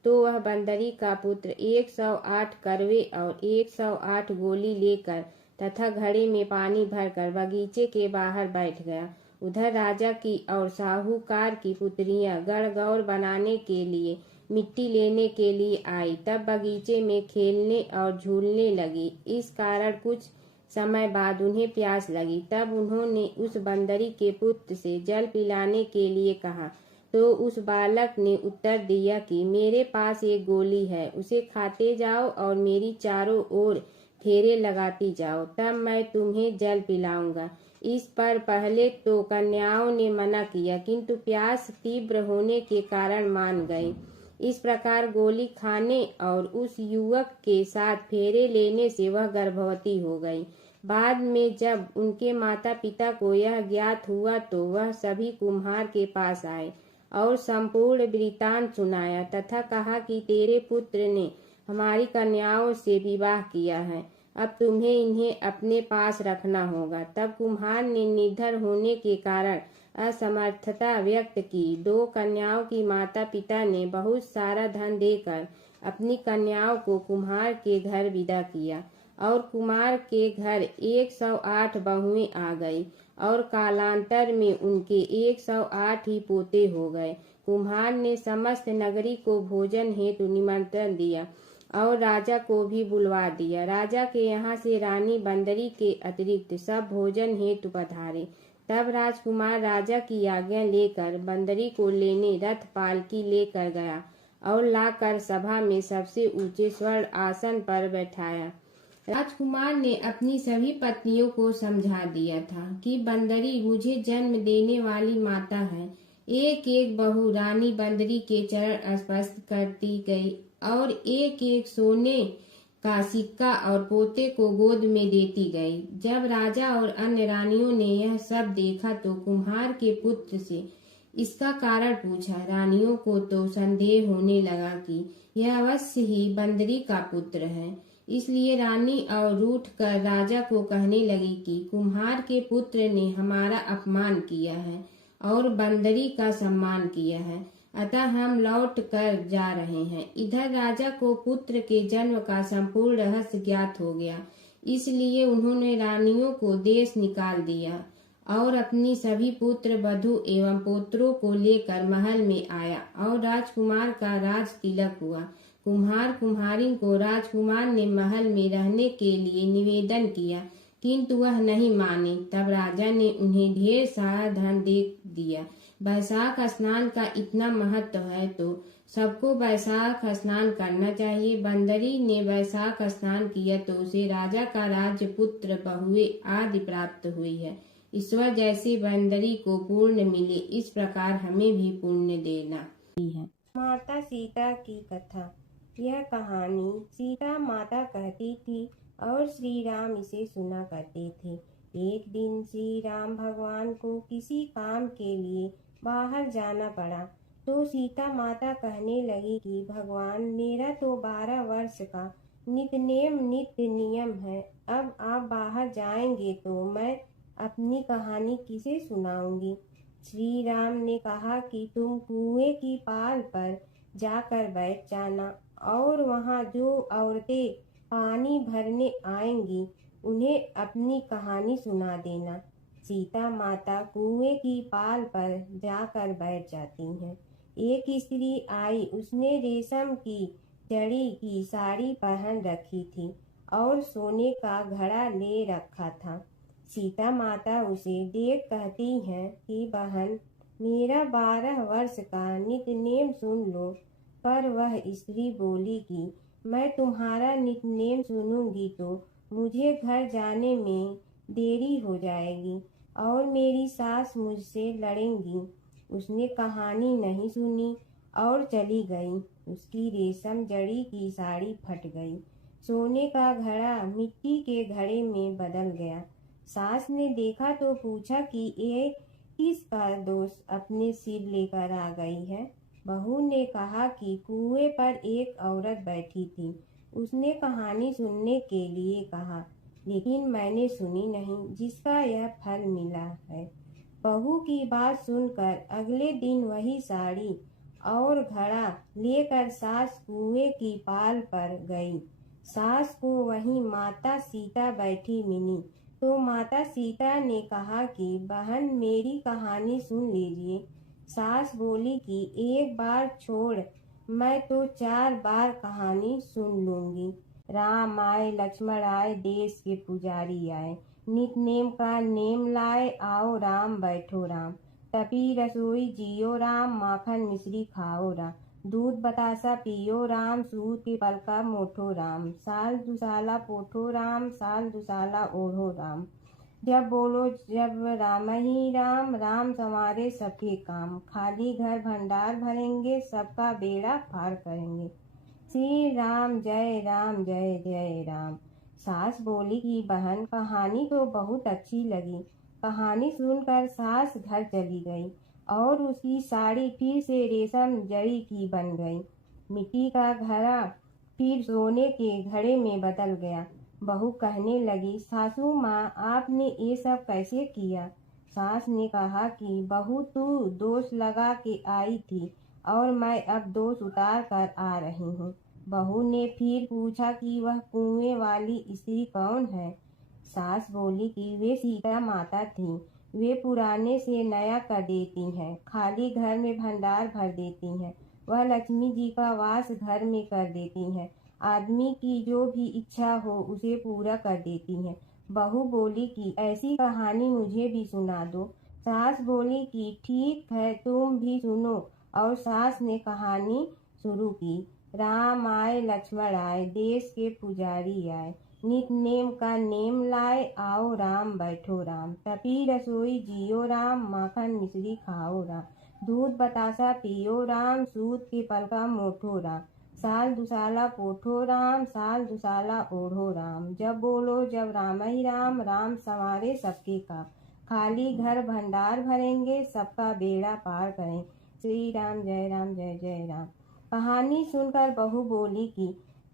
तो वह बंदरी का पुत्र 108 करवे और 108 गोली लेकर तथा घड़े में पानी भरकर बगीचे के बाहर बैठ गया। उधर राजा की और साहूकार की पुत्रियां गणगौर बनाने के लिए मिट्टी लेने के लिए आई। तब बगीचे में खेलने और झूलने लगी। इस कारण कुछ समय बाद उन्हें प्यास लगी। तब उन्होंने उस बंदरी के पुत्र से जल पिलाने के लिए कहा तो उस बालक ने उत्तर दिया कि मेरे पास एक गोली है, उसे खाते जाओ और मेरी चारों ओर फेरे लगाती जाओ, तब मैं तुम्हें जल पिलाऊंगा। इस पर पहले तो कन्याओं ने मना किया, किंतु प्यास तीव्र होने के कारण मान गई। इस प्रकार गोली खाने और उस युवक के साथ फेरे लेने से वह गर्भवती हो गई। बाद में जब उनके माता पिता को यह ज्ञात हुआ तो वह सभी कुम्हार के पास आए और संपूर्ण वृत्तांत सुनाया तथा कहा कि तेरे पुत्र ने हमारी कन्याओं से विवाह किया है, अब तुम्हें इन्हें अपने पास रखना होगा। तब कुम्हार ने निर्धन होने के कारण असमर्थता व्यक्त की। 2 कन्याओं की माता पिता ने बहुत सारा धन देकर अपनी कन्याओं को कुम्हार के घर विदा किया और कुम्हार के घर 108 बहुएं आ गई और कालांतर में उनके 108 ही पोते हो गए। कुम्हार ने समस्त नगरी को भोजन हेतु निमंत्रण दिया और राजा को भी बुलवा दिया। राजा के यहाँ से रानी बंदरी के अतिरिक्त सब भोजन हेतु पधारे। तब राजकुमार राजा की आज्ञा लेकर बंदरी को लेने रथ पालकी लेकर गया और लाकर सभा में सबसे ऊंचे स्वर्ण आसन पर बैठाया। राजकुमार ने अपनी सभी पत्नियों को समझा दिया था कि बंदरी मुझे जन्म देने वाली माता है। एक एक बहू रानी बंदरी के चरण स्पर्श करती गई और एक एक सोने का सिक्का और पोते को गोद में देती गई। जब राजा और अन्य रानियों ने यह सब देखा तो कुम्हार के पुत्र से इसका कारण पूछा। रानियों को तो संदेह होने लगा कि यह अवश्य ही बंदरी का पुत्र है। इसलिए रानी और रूठ कर राजा को कहने लगी कि कुम्हार के पुत्र ने हमारा अपमान किया है और बंदरी का सम्मान किया है, अतः हम लौट कर जा रहे हैं। इधर राजा को पुत्र के जन्म का संपूर्ण रहस्य ज्ञात हो गया, इसलिए उन्होंने रानियों को देश निकाल दिया और अपनी सभी पुत्र वधू एवं पुत्रों को लेकर महल में आया और राजकुमार का राज तिलक हुआ। कुम्हार कुम्हारिन को राजकुमार ने महल में रहने के लिए निवेदन किया, किंतु वह नहीं माने। तब राजा ने उन्हें ढेर सारा धन दे दिया। वैशाख स्नान का इतना महत्व है तो सबको वैशाख स्नान करना चाहिए। बंदरी ने वैशाख स्नान किया तो उसे राजा का राज्य, पुत्र, बहुएं आदि प्राप्त हुई है। ईश्वर जैसे बंदरी को पुण्य मिले, इस प्रकार हमें भी पुण्य देना है। माता सीता की कथा। यह कहानी सीता माता कहती थी और श्री राम इसे सुना करते थे। एक दिन श्री राम भगवान को किसी काम के लिए बाहर जाना पड़ा तो सीता माता कहने लगी कि भगवान, मेरा तो 12 वर्ष का नित्य नियम है, अब आप बाहर जाएंगे तो मैं अपनी कहानी किसे सुनाऊंगी। श्री राम ने कहा कि तुम कुएं की पाल पर जाकर बैठ जाना और वहां जो औरतें पानी भरने आएंगी उन्हें अपनी कहानी सुना देना। सीता माता कुएं की पाल पर जाकर बैठ जाती हैं। एक स्त्री आई, उसने रेशम की जड़ी की साड़ी पहन रखी थी और सोने का घड़ा ले रखा था। सीता माता उसे देख कहती हैं कि बहन, मेरा 12 वर्ष का नित्य नेम सुन लो। पर वह स्त्री बोली कि मैं तुम्हारा नित्य नेम सुनूंगी तो मुझे घर जाने में देरी हो जाएगी और मेरी सास मुझसे लड़ेंगी। उसने कहानी नहीं सुनी और चली गई। उसकी रेशम जड़ी की साड़ी फट गई, सोने का घड़ा मिट्टी के घड़े में बदल गया। सास ने देखा तो पूछा कि ये किसका दोस्त अपने सिर लेकर आ गई है। बहू ने कहा कि कुएं पर एक औरत बैठी थी, उसने कहानी सुनने के लिए कहा, लेकिन मैंने सुनी नहीं, जिसका यह फल मिला है। बहू की बात सुनकर अगले दिन वही साड़ी और घड़ा लेकर सास कुएं की पाल पर गई। सास को वहीं माता सीता बैठी मिली तो माता सीता ने कहा कि बहन मेरी कहानी सुन लीजिए। सास बोली कि एक बार छोड़, मैं तो 4 बार कहानी सुन लूंगी। राम आए लक्ष्मण आए देश के पुजारी आए, नित नेम का नेम लाए आओ राम बैठो राम। तपी रसोई जियो राम, माखन मिश्री खाओ राम। दूध बतासा पियो राम, सूत के पलका मोठो राम। साल दुसाला पोठो राम, साल दुसाला ओढ़ो राम। जब बोलो जब राम ही राम, राम संवारे सबके काम। खाली घर भंडार भरेंगे, सबका बेड़ा पार करेंगे। श्री राम जय राम जय जय राम। सास बोली कि बहन कहानी तो बहुत अच्छी लगी। कहानी सुनकर सास घर चली गई और उसकी साड़ी फिर से रेशम जड़ी की बन गई। मिट्टी का घड़ा फिर सोने के घड़े में बदल गया। बहू कहने लगी, सासू माँ आपने ये सब कैसे किया। सास ने कहा कि बहू तू दोष लगा के आई थी और मैं अब दोष उतार कर आ रही हूँ। बहू ने फिर पूछा कि वह कुएं वाली स्त्री कौन है। सास बोली कि वे सीता माता थी, वे पुराने से नया कर देती हैं, खाली घर में भंडार भर देती हैं। वह लक्ष्मी जी का वास घर में कर देती हैं, आदमी की जो भी इच्छा हो उसे पूरा कर देती हैं। बहू बोली कि ऐसी कहानी मुझे भी सुना दो। सास बोली कि ठीक है तुम भी सुनो, और सास ने कहानी शुरू की। राम आए लक्ष्मण आए देश के पुजारी आए, नित नेम का नेम लाए आओ राम बैठो राम। तपी रसोई जियो राम, माखन मिश्री खाओ राम। दूध बतासा पियो राम, सूत के पलका मोठो राम। साल दुसाला पोठो राम, साल दुसाला ओढ़ो राम। जब बोलो जब राम ही राम, राम संवारे सबके काम। खाली घर भंडार भरेंगे, सबका बेड़ा पार करें। श्री राम जय जय राम। कहानी सुनकर बहू बोली कि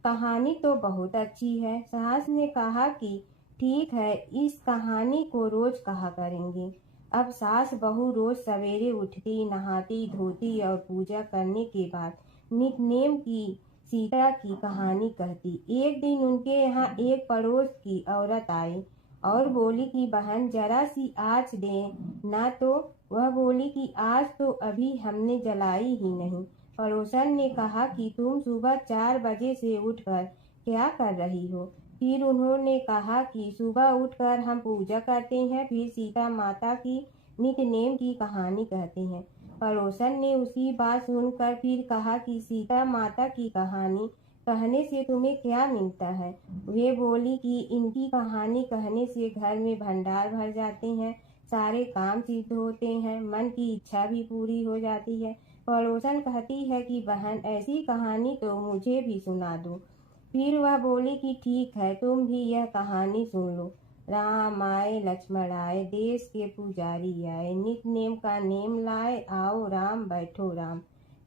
कहानी तो बहुत अच्छी है। सास ने कहा कि ठीक है, इस कहानी को रोज कहा करेंगे। अब सास बहू रोज सवेरे उठती, नहाती धोती और पूजा करने के बाद नित नेम की सीता की कहानी कहती। एक दिन उनके यहाँ एक पड़ोस की औरत आई और बोली कि बहन जरा सी आँच दे ना। तो वह बोली कि आज तो अभी हमने जलाई ही नहीं। पड़ोसन ने कहा कि तुम सुबह 4 बजे से उठकर क्या कर रही हो। फिर उन्होंने कहा कि सुबह उठकर हम पूजा करते हैं, फिर सीता माता की नित नेम की कहानी कहते हैं। पड़ोसन ने उसकी बात सुनकर फिर कहा कि सीता माता की कहानी कहने से तुम्हें क्या मिलता है। वे बोली कि इनकी कहानी कहने से घर में भंडार भर जाते हैं, सारे काम सिद्ध होते हैं, मन की इच्छा भी पूरी हो जाती है। पड़ोसन कहती है कि बहन ऐसी कहानी तो मुझे भी सुना दो। फिर वह बोली कि ठीक है तुम भी यह कहानी सुन लो। राम आए लक्ष्मण आए देश के पुजारी आए, नित नेम का नेम लाए आओ राम बैठो राम।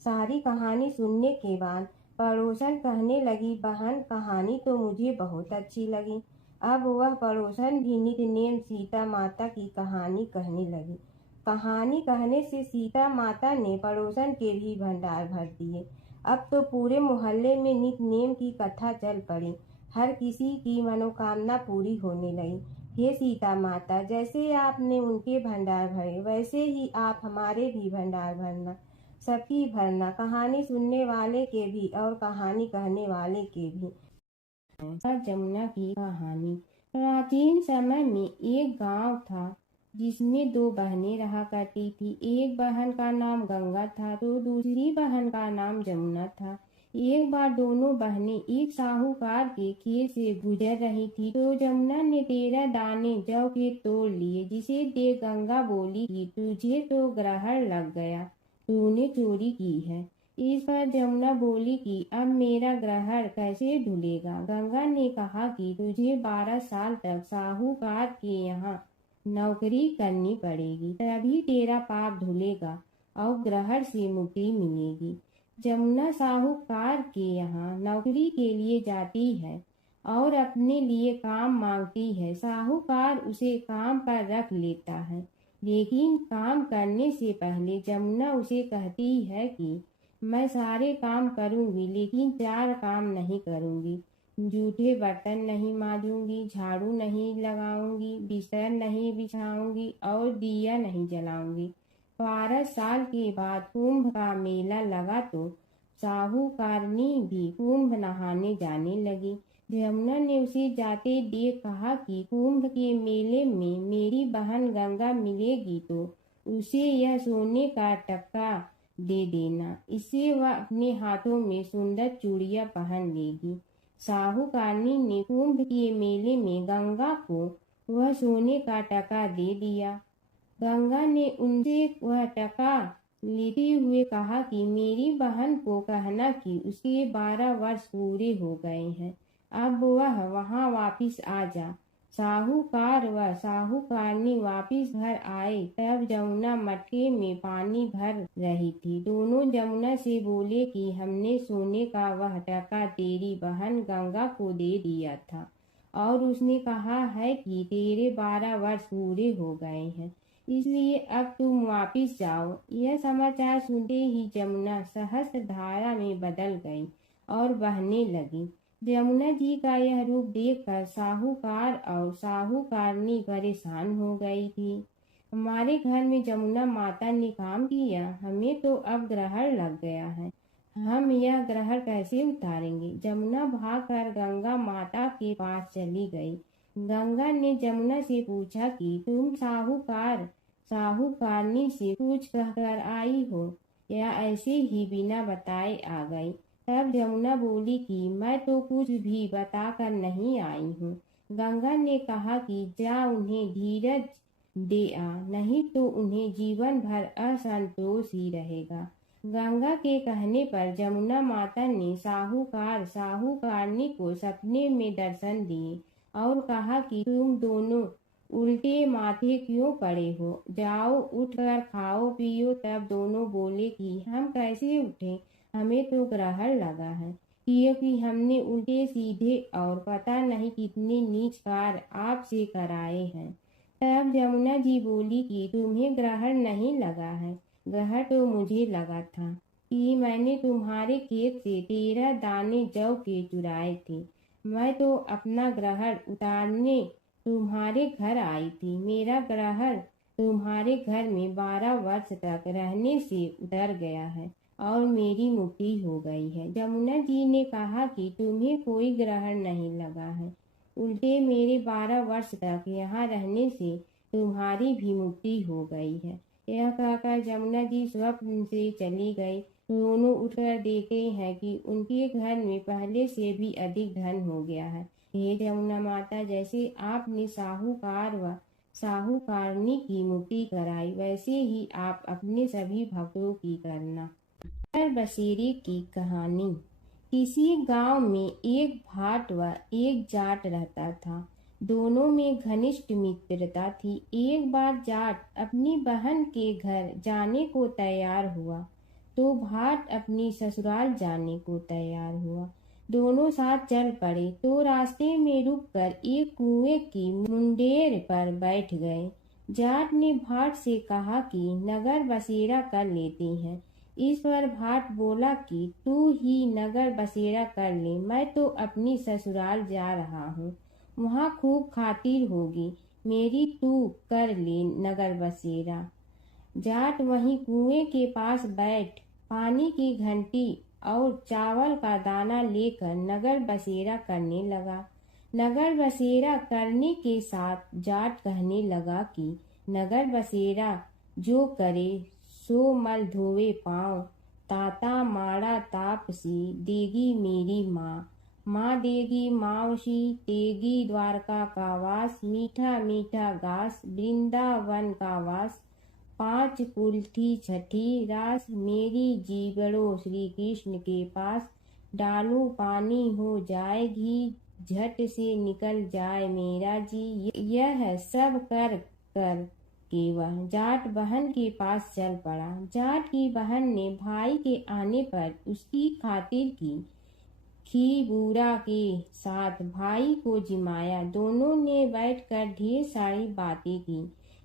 सारी कहानी सुनने के बाद पड़ोसन कहने लगी, बहन कहानी तो मुझे बहुत अच्छी लगी। अब वह पड़ोसन भी नित नेम सीता माता की कहानी कहने लगी। कहानी कहने से सीता माता ने पड़ोसन के भी भंडार भर दिए। अब तो पूरे मोहल्ले में नित नेम की कथा चल पड़ी, हर किसी की मनोकामना पूरी होने लगी। हे सीता माता, जैसे आपने उनके भंडार भरे वैसे ही आप हमारे भी भंडार भरना, सबकी भरना, कहानी सुनने वाले के भी और कहानी कहने वाले के भी। और जमुना की कहानी। प्राचीन समय में एक गांव था जिसमें 2 बहनें रहा करती थी। एक बहन का नाम गंगा था तो दूसरी बहन का नाम जमुना था। एक बार दोनों बहनें एक साहूकार के खेत से गुजर रही थी तो जमुना ने 13 दाने जौ के तोड़ लिए, जिसे देख गंगा बोली कि तुझे तो ग्रहण लग गया, तूने चोरी की है। इस पर जमुना बोली कि अब मेरा ग्रहण कैसे धुलेगा। गंगा ने कहा कि तुझे 12 साल तक साहूकार के यहाँ नौकरी करनी पड़ेगी, तभी तेरा पाप धुलेगा और ग्रहण से मुक्ति मिलेगी। जमुना साहूकार के यहाँ नौकरी के लिए जाती है और अपने लिए काम मांगती है। साहूकार उसे काम पर रख लेता है, लेकिन काम करने से पहले जमुना उसे कहती है कि मैं सारे काम करूंगी, लेकिन 4 काम नहीं करूंगी। जूठे बर्तन नहीं मांजूंगी, झाड़ू नहीं लगाऊंगी, बिस्तर नहीं बिछाऊंगी और दिया नहीं जलाऊंगी। 12 साल के बाद कुंभ का मेला लगा तो साहूकारनी भी कुंभ नहाने जाने लगी। जमुना ने उसे जाते देख कहा कि कुंभ के मेले में मेरी बहन गंगा मिलेगी तो उसे यह सोने का टक्का दे देना, इससे वह अपने हाथों में सुंदर चूड़ियां पहन लेगी। साहूकारनी ने कुंभ के मेले में गंगा को वह सोने का टका दे दिया। गंगा ने उनसे वह टका लेते हुए कहा कि मेरी बहन को कहना कि उसके 12 वर्ष पूरे हो गए हैं, अब वह वहां वापिस आ जा। साहूकार व साहूकारनी वापिस घर आए तब जमुना मटके में पानी भर रही थी। दोनों जमुना से बोले कि हमने सोने का वह टका तेरी बहन गंगा को दे दिया था और उसने कहा है कि तेरे 12 वर्ष पूरे हो गए हैं, इसलिए अब तुम वापिस जाओ। यह समाचार सुनते ही जमुना सहस्त्र धारा में बदल गई और बहने लगी। जमुना जी का यह रूप देखकर साहूकार और साहूकारनी परेशान हो गई थी। हमारे घर में जमुना माता ने काम किया, हमें तो अब ग्रहण लग गया है, हम यह ग्रहण कैसे उतारेंगे। जमुना भागकर गंगा माता के पास चली गई। गंगा ने जमुना से पूछा कि तुम साहूकारनी से कुछ कहकर आई हो या ऐसे ही बिना बताए आ गई। तब जमुना बोली कि मैं तो कुछ भी बताकर नहीं आई हूँ। गंगा ने कहा कि जा उन्हें धीरज दे आ, नहीं तो उन्हें जीवन भर असंतोष ही रहेगा। गंगा के कहने पर जमुना माता ने साहूकारनी को सपने में दर्शन दिए और कहा कि तुम दोनों उल्टे माथे क्यों पड़े हो, जाओ उठकर खाओ पियो। तब दोनों बोले कि हम कैसे उठें, हमें तो ग्रहण लगा है, क्योंकि हमने उल्टे सीधे और पता नहीं कितने नीच कार्य आपसे कराए हैं। तब जमुना जी बोली कि तुम्हें ग्रहण नहीं लगा है, ग्रहण तो मुझे लगा था कि मैंने तुम्हारे खेत से 13 दाने जौ के चुराए थे। मैं तो अपना ग्रहण उतारने तुम्हारे घर आई थी। मेरा ग्रहण तुम्हारे घर में 12 वर्ष तक रहने से उतर गया है और मेरी मुक्ति हो गई है। जमुना जी ने कहा कि तुम्हें कोई ग्रहण नहीं लगा है, उल्टे मेरे 12 वर्ष तक यहाँ रहने से तुम्हारी भी मुक्ति हो गई है। यह कहकर जमुना जी स्वप्न से चली गई। दोनों उठकर देखते हैं कि उनके घर में पहले से भी अधिक धन हो गया है। हे जमुना माता, जैसे आपने साहूकार व साहूकारनी की मुक्ति कराई, वैसे ही आप अपने सभी भक्तों की करना। नगर बसेरे की कहानी। किसी गांव में एक भाट व एक जाट रहता था। दोनों में घनिष्ठ मित्रता थी। एक बार जाट अपनी बहन के घर जाने को तैयार हुआ तो भाट अपनी ससुराल जाने को तैयार हुआ। दोनों साथ चल पड़े तो रास्ते में रुककर एक कुएं की मुंडेर पर बैठ गए। जाट ने भाट से कहा कि नगर बसेरा कर लेते हैं। इस पर भाट बोला कि तू ही नगर बसेरा कर ले, मैं तो अपनी ससुराल जा रहा हूँ, वहाँ खूब खातिर होगी मेरी, तू कर ले नगर बसेरा। जाट वहीं कुएं के पास बैठ पानी की घंटी और चावल का दाना लेकर नगर बसेरा करने लगा। नगर बसेरा करने के साथ जाट कहने लगा कि नगर बसेरा जो करे सो मल धोवे पाँव, ताता माड़ा तापसी देगी मेरी माँ, माँ देगी मावशी तेगी द्वारका का वास, मीठा मीठा घास वृंदावन का वास, 5 कुल थी छठी रास, मेरी जीवड़ो श्री कृष्ण के पास। डालू पानी हो जाए घी, झट से निकल जाए मेरा जी। यह सब कर कर के वह जाट बहन के पास चल पड़ा। जाट की बहन ने भाई के आने पर उसकी खातिर की खी बूढ़ा के साथ भाई को जिमाया। दोनों ने बैठकर ढेर सारी बातें की।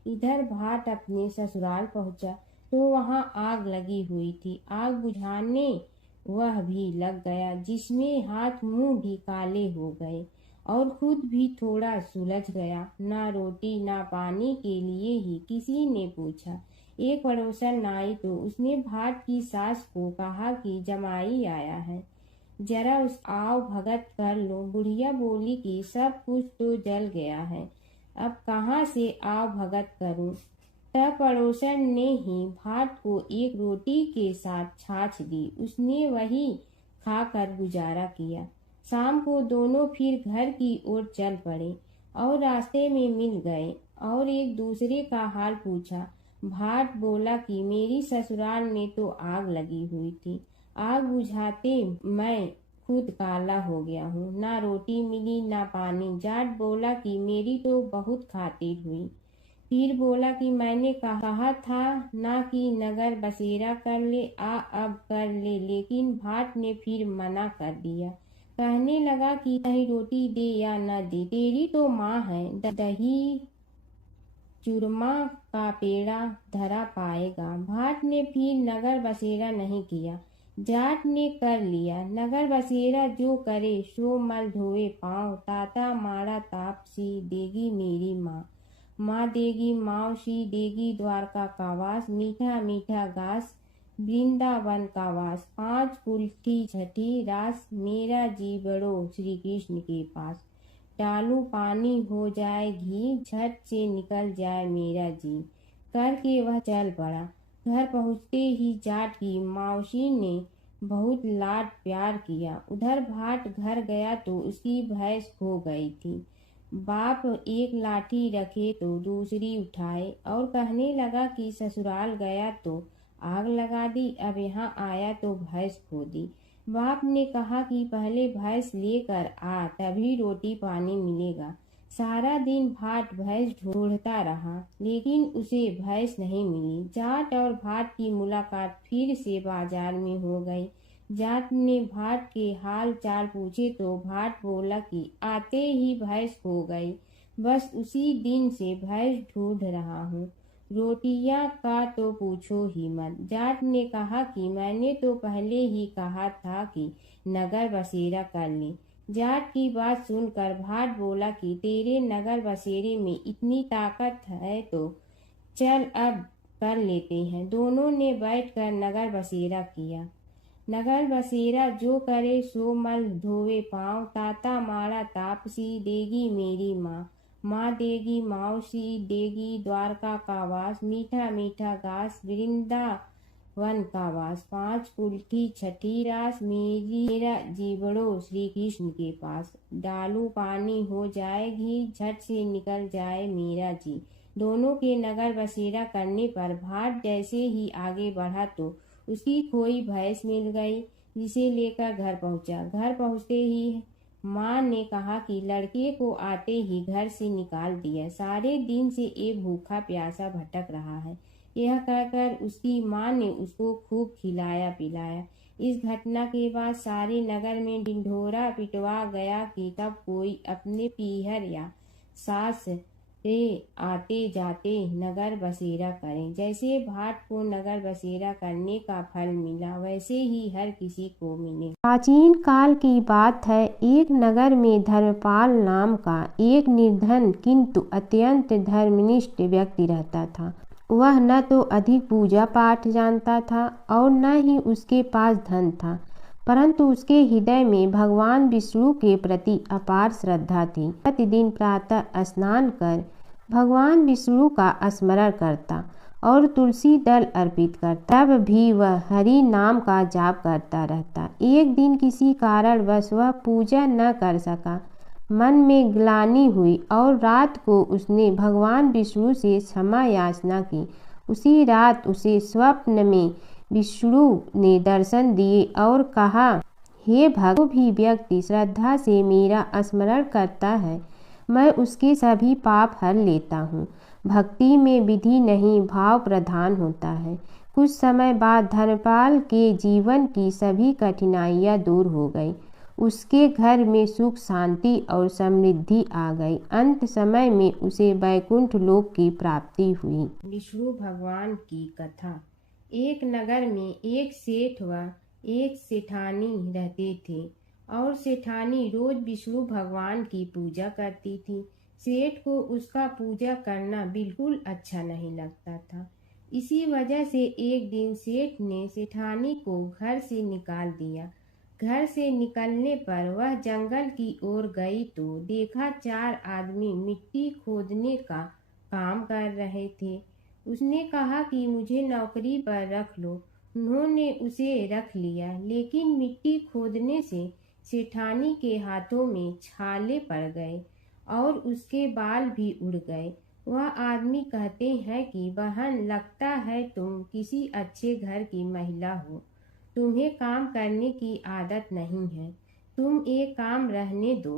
इधर भाट अपने ससुराल पहुंचा तो वहां आग लगी हुई थी। आग बुझाने वह भी लग गया, जिसमें हाथ मुंह भी काले हो गए और खुद भी थोड़ा सुलझ गया। ना रोटी ना पानी के लिए ही किसी ने पूछा। एक पड़ोसन आई तो उसने भाट की सास को कहा कि जमाई आया है, जरा उस आओ भगत कर लो। बुढ़िया बोली कि सब कुछ तो जल गया है, अब कहाँ से आओ भगत करूं। तब पड़ोसन ने ही भाट को एक रोटी के साथ छाछ दी। उसने वही खाकर गुजारा किया। शाम को दोनों फिर घर की ओर चल पड़े और रास्ते में मिल गए और एक दूसरे का हाल पूछा। भाट बोला कि मेरी ससुराल में तो आग लगी हुई थी, आग बुझाते मैं खुद काला हो गया हूँ, ना रोटी मिली ना पानी। जाट बोला कि मेरी तो बहुत खातिर हुई। फिर बोला कि मैंने कहा था ना कि नगर बसेरा कर ले, अब कर ले। लेकिन भाट ने फिर मना कर दिया। कहने लगा कि चाहे रोटी दे या न दे, तेरी तो माँ है, दही चूरमा का पेड़ा धरा पाएगा। भाट ने फिर नगर बसेरा नहीं किया, जाट ने कर लिया। नगर बसेरा जो करे सो मल धोए पाँव, ताता मारा तापसी देगी मेरी माँ। माँ देगी मावसी देगी द्वारका का वास, मीठा मीठा घास वृंदावन का वास। 5 कुल थी छठी रास, मेरा जी बड़ो श्री कृष्ण के पास। डालू पानी हो जाए घी, झट से निकल जाए मेरा जी। करके वह चल पड़ा। घर पहुँचते ही जाट की मौसी ने बहुत लाड प्यार किया। उधर भाट घर गया तो उसकी भैंस खो गई थी। बाप एक लाठी रखे तो दूसरी उठाए और कहने लगा कि ससुराल गया तो आग लगा दी, अब यहाँ आया तो भैंस खो दी। बाप ने कहा कि पहले भैंस लेकर आ, तभी रोटी पानी मिलेगा। सारा दिन भाट भैंस ढूंढता रहा, लेकिन उसे भैंस नहीं मिली। जाट और भाट की मुलाकात फिर से बाजार में हो गई। जाट ने भाट के हाल चाल पूछे तो भाट बोला कि आते ही भैंस खो गई, बस उसी दिन से भैंस ढूंढ रहा हूँ। रोटियां का तो पूछो ही मत। जाट ने कहा कि मैंने तो पहले ही कहा था कि नगर बसेरा कर ले। जाट की बात सुनकर भाट बोला कि तेरे नगर बसेरे में इतनी ताकत है तो चल अब कर लेते हैं। दोनों ने बैठकर नगर बसेरा किया। नगर बसेरा जो करे सो मल धोवे पाँव, ताता मारा तापसी देगी मेरी माँ। माँ देगी मौसी देगी द्वारका का वास, मीठा मीठा घास वृंदावन का वास। 5 कुल थी छठी रास, मेरा जीवड़ो श्री कृष्ण के पास। डालू पानी हो जाए घी, झट से निकल जाए मेरा जी। दोनों के नगर बसेरा करने पर भाट जैसे ही आगे बढ़ा तो उसकी खोई भैंस मिल गई, जिसे लेकर घर पहुंचा। घर पहुंचते ही माँ ने कहा कि लड़के को आते ही घर से निकाल दिया, सारे दिन से ये भूखा प्यासा भटक रहा है। यह कहकर उसकी माँ ने उसको खूब खिलाया पिलाया। इस घटना के बाद सारे नगर में ढिंढोरा पिटवा गया कि कब कोई अपने पीहर या सास से आते जाते नगर बसेरा करें। जैसे भाट को नगर बसेरा करने का फल मिला, वैसे ही हर किसी को मिले। प्राचीन काल की बात है। एक नगर में धर्मपाल नाम का एक निर्धन किंतु अत्यंत धर्मनिष्ठ व्यक्ति रहता था। वह न तो अधिक पूजा पाठ जानता था और न ही उसके पास धन था, परंतु उसके हृदय में भगवान विष्णु के प्रति अपार श्रद्धा थी। प्रतिदिन प्रातः स्नान कर भगवान विष्णु का स्मरण करता और तुलसी दल अर्पित करता। तब भी वह हरि नाम का जाप करता रहता। एक दिन किसी कारणवश वह पूजा न कर सका। मन में ग्लानि हुई और रात को उसने भगवान विष्णु से क्षमा याचना की। उसी रात उसे स्वप्न में विष्णु ने दर्शन दिए और कहा, हे भक्त, जो भी व्यक्ति श्रद्धा से मेरा स्मरण करता है मैं उसके सभी पाप हर लेता हूँ। भक्ति में विधि नहीं भाव प्रधान होता है। कुछ समय बाद धर्मपाल के जीवन की सभी कठिनाइयाँ दूर हो गई। उसके घर में सुख शांति और समृद्धि आ गई। अंत समय में उसे वैकुंठ लोक की प्राप्ति हुई। विष्णु भगवान की कथा। एक नगर में एक सेठ व एक सेठानी रहते थे और सेठानी रोज विष्णु भगवान की पूजा करती थी। सेठ को उसका पूजा करना बिल्कुल अच्छा नहीं लगता था। इसी वजह से एक दिन सेठ ने सेठानी को घर से निकाल दिया। घर से निकलने पर वह जंगल की ओर गई तो देखा 4 आदमी मिट्टी खोदने का काम कर रहे थे। उसने कहा कि मुझे नौकरी पर रख लो। उन्होंने उसे रख लिया, लेकिन मिट्टी खोदने से सेठानी के हाथों में छाले पड़ गए और उसके बाल भी उड़ गए। वह आदमी कहते हैं कि बहन, लगता है तुम किसी अच्छे घर की महिला हो। तुम्हें काम करने की आदत नहीं है। तुम एक काम रहने दो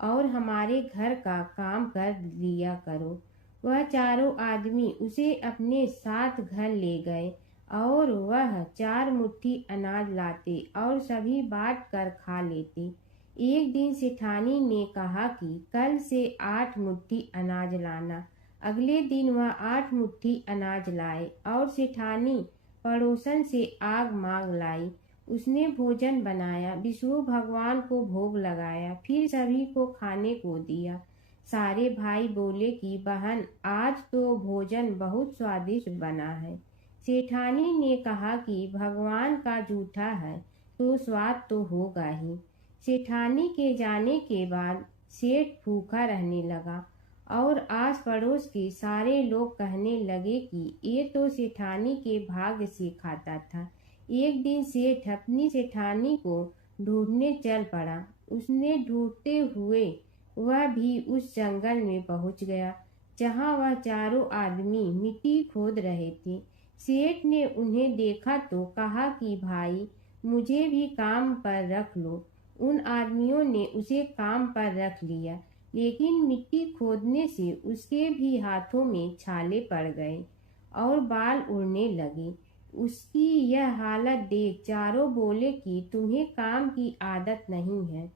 और हमारे घर का काम कर लिया करो। वह चारों आदमी उसे अपने साथ घर ले गए और वह 4 मुट्ठी अनाज लाते और सभी बांट कर खा लेते। एक दिन सेठानी ने कहा कि कल से 8 मुट्ठी अनाज लाना। अगले दिन वह 8 मुट्ठी अनाज लाए और सेठानी पड़ोसन से आग मांग लाई। उसने भोजन बनाया, विष्णु भगवान को भोग लगाया, फिर सभी को खाने को दिया। सारे भाई बोले कि बहन, आज तो भोजन बहुत स्वादिष्ट बना है। सेठानी ने कहा कि भगवान का जूठा है तो स्वाद तो होगा ही। सेठानी के जाने के बाद सेठ भूखा रहने लगा और आस पड़ोस के सारे लोग कहने लगे कि ये तो सेठानी के भाग्य से खाता था। एक दिन सेठ अपनी सेठानी को ढूंढने चल पड़ा। उसने ढूंढते हुए वह भी उस जंगल में पहुंच गया जहां वह चारों आदमी मिट्टी खोद रहे थे। सेठ ने उन्हें देखा तो कहा कि भाई, मुझे भी काम पर रख लो। उन आदमियों ने उसे काम पर रख लिया, लेकिन मिट्टी खोदने से उसके भी हाथों में छाले पड़ गए और बाल उड़ने लगे। उसकी यह हालत देख चारों बोले कि तुम्हें काम की आदत नहीं है,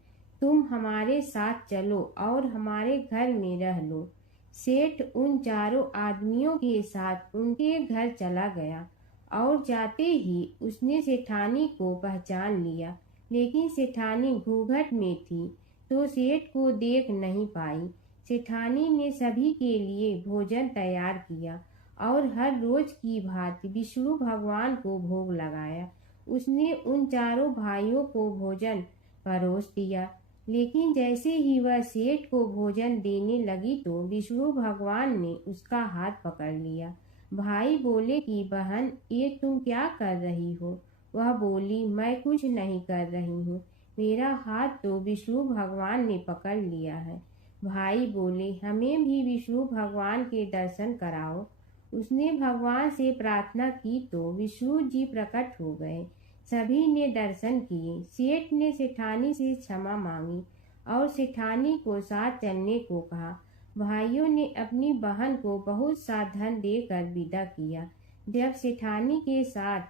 तुम हमारे साथ चलो और हमारे घर में रह लो। सेठ उन चारों आदमियों के साथ उनके घर चला गया और जाते ही उसने सेठानी को पहचान लिया, लेकिन सेठानी घूंघट में थी तो सेठ को देख नहीं पाई। सेठानी ने सभी के लिए भोजन तैयार किया और हर रोज की भांति विष्णु भगवान को भोग लगाया। उसने उन चारों भाइयों को भोजन परोस दिया, लेकिन जैसे ही वह सेठ को भोजन देने लगी तो विष्णु भगवान ने उसका हाथ पकड़ लिया। भाई बोले कि बहन, ये तुम क्या कर रही हो? वह बोली, मैं कुछ नहीं कर रही हूँ, मेरा हाथ तो विष्णु भगवान ने पकड़ लिया है। भाई बोले, हमें भी विष्णु भगवान के दर्शन कराओ। उसने भगवान से प्रार्थना की तो विष्णु जी प्रकट हो गए। सभी ने दर्शन किए। सेठ ने सेठानी से क्षमा मांगी और सेठानी को साथ चलने को कहा। भाइयों ने अपनी बहन को बहुत सा धन देकर विदा किया। जब सेठानी के साथ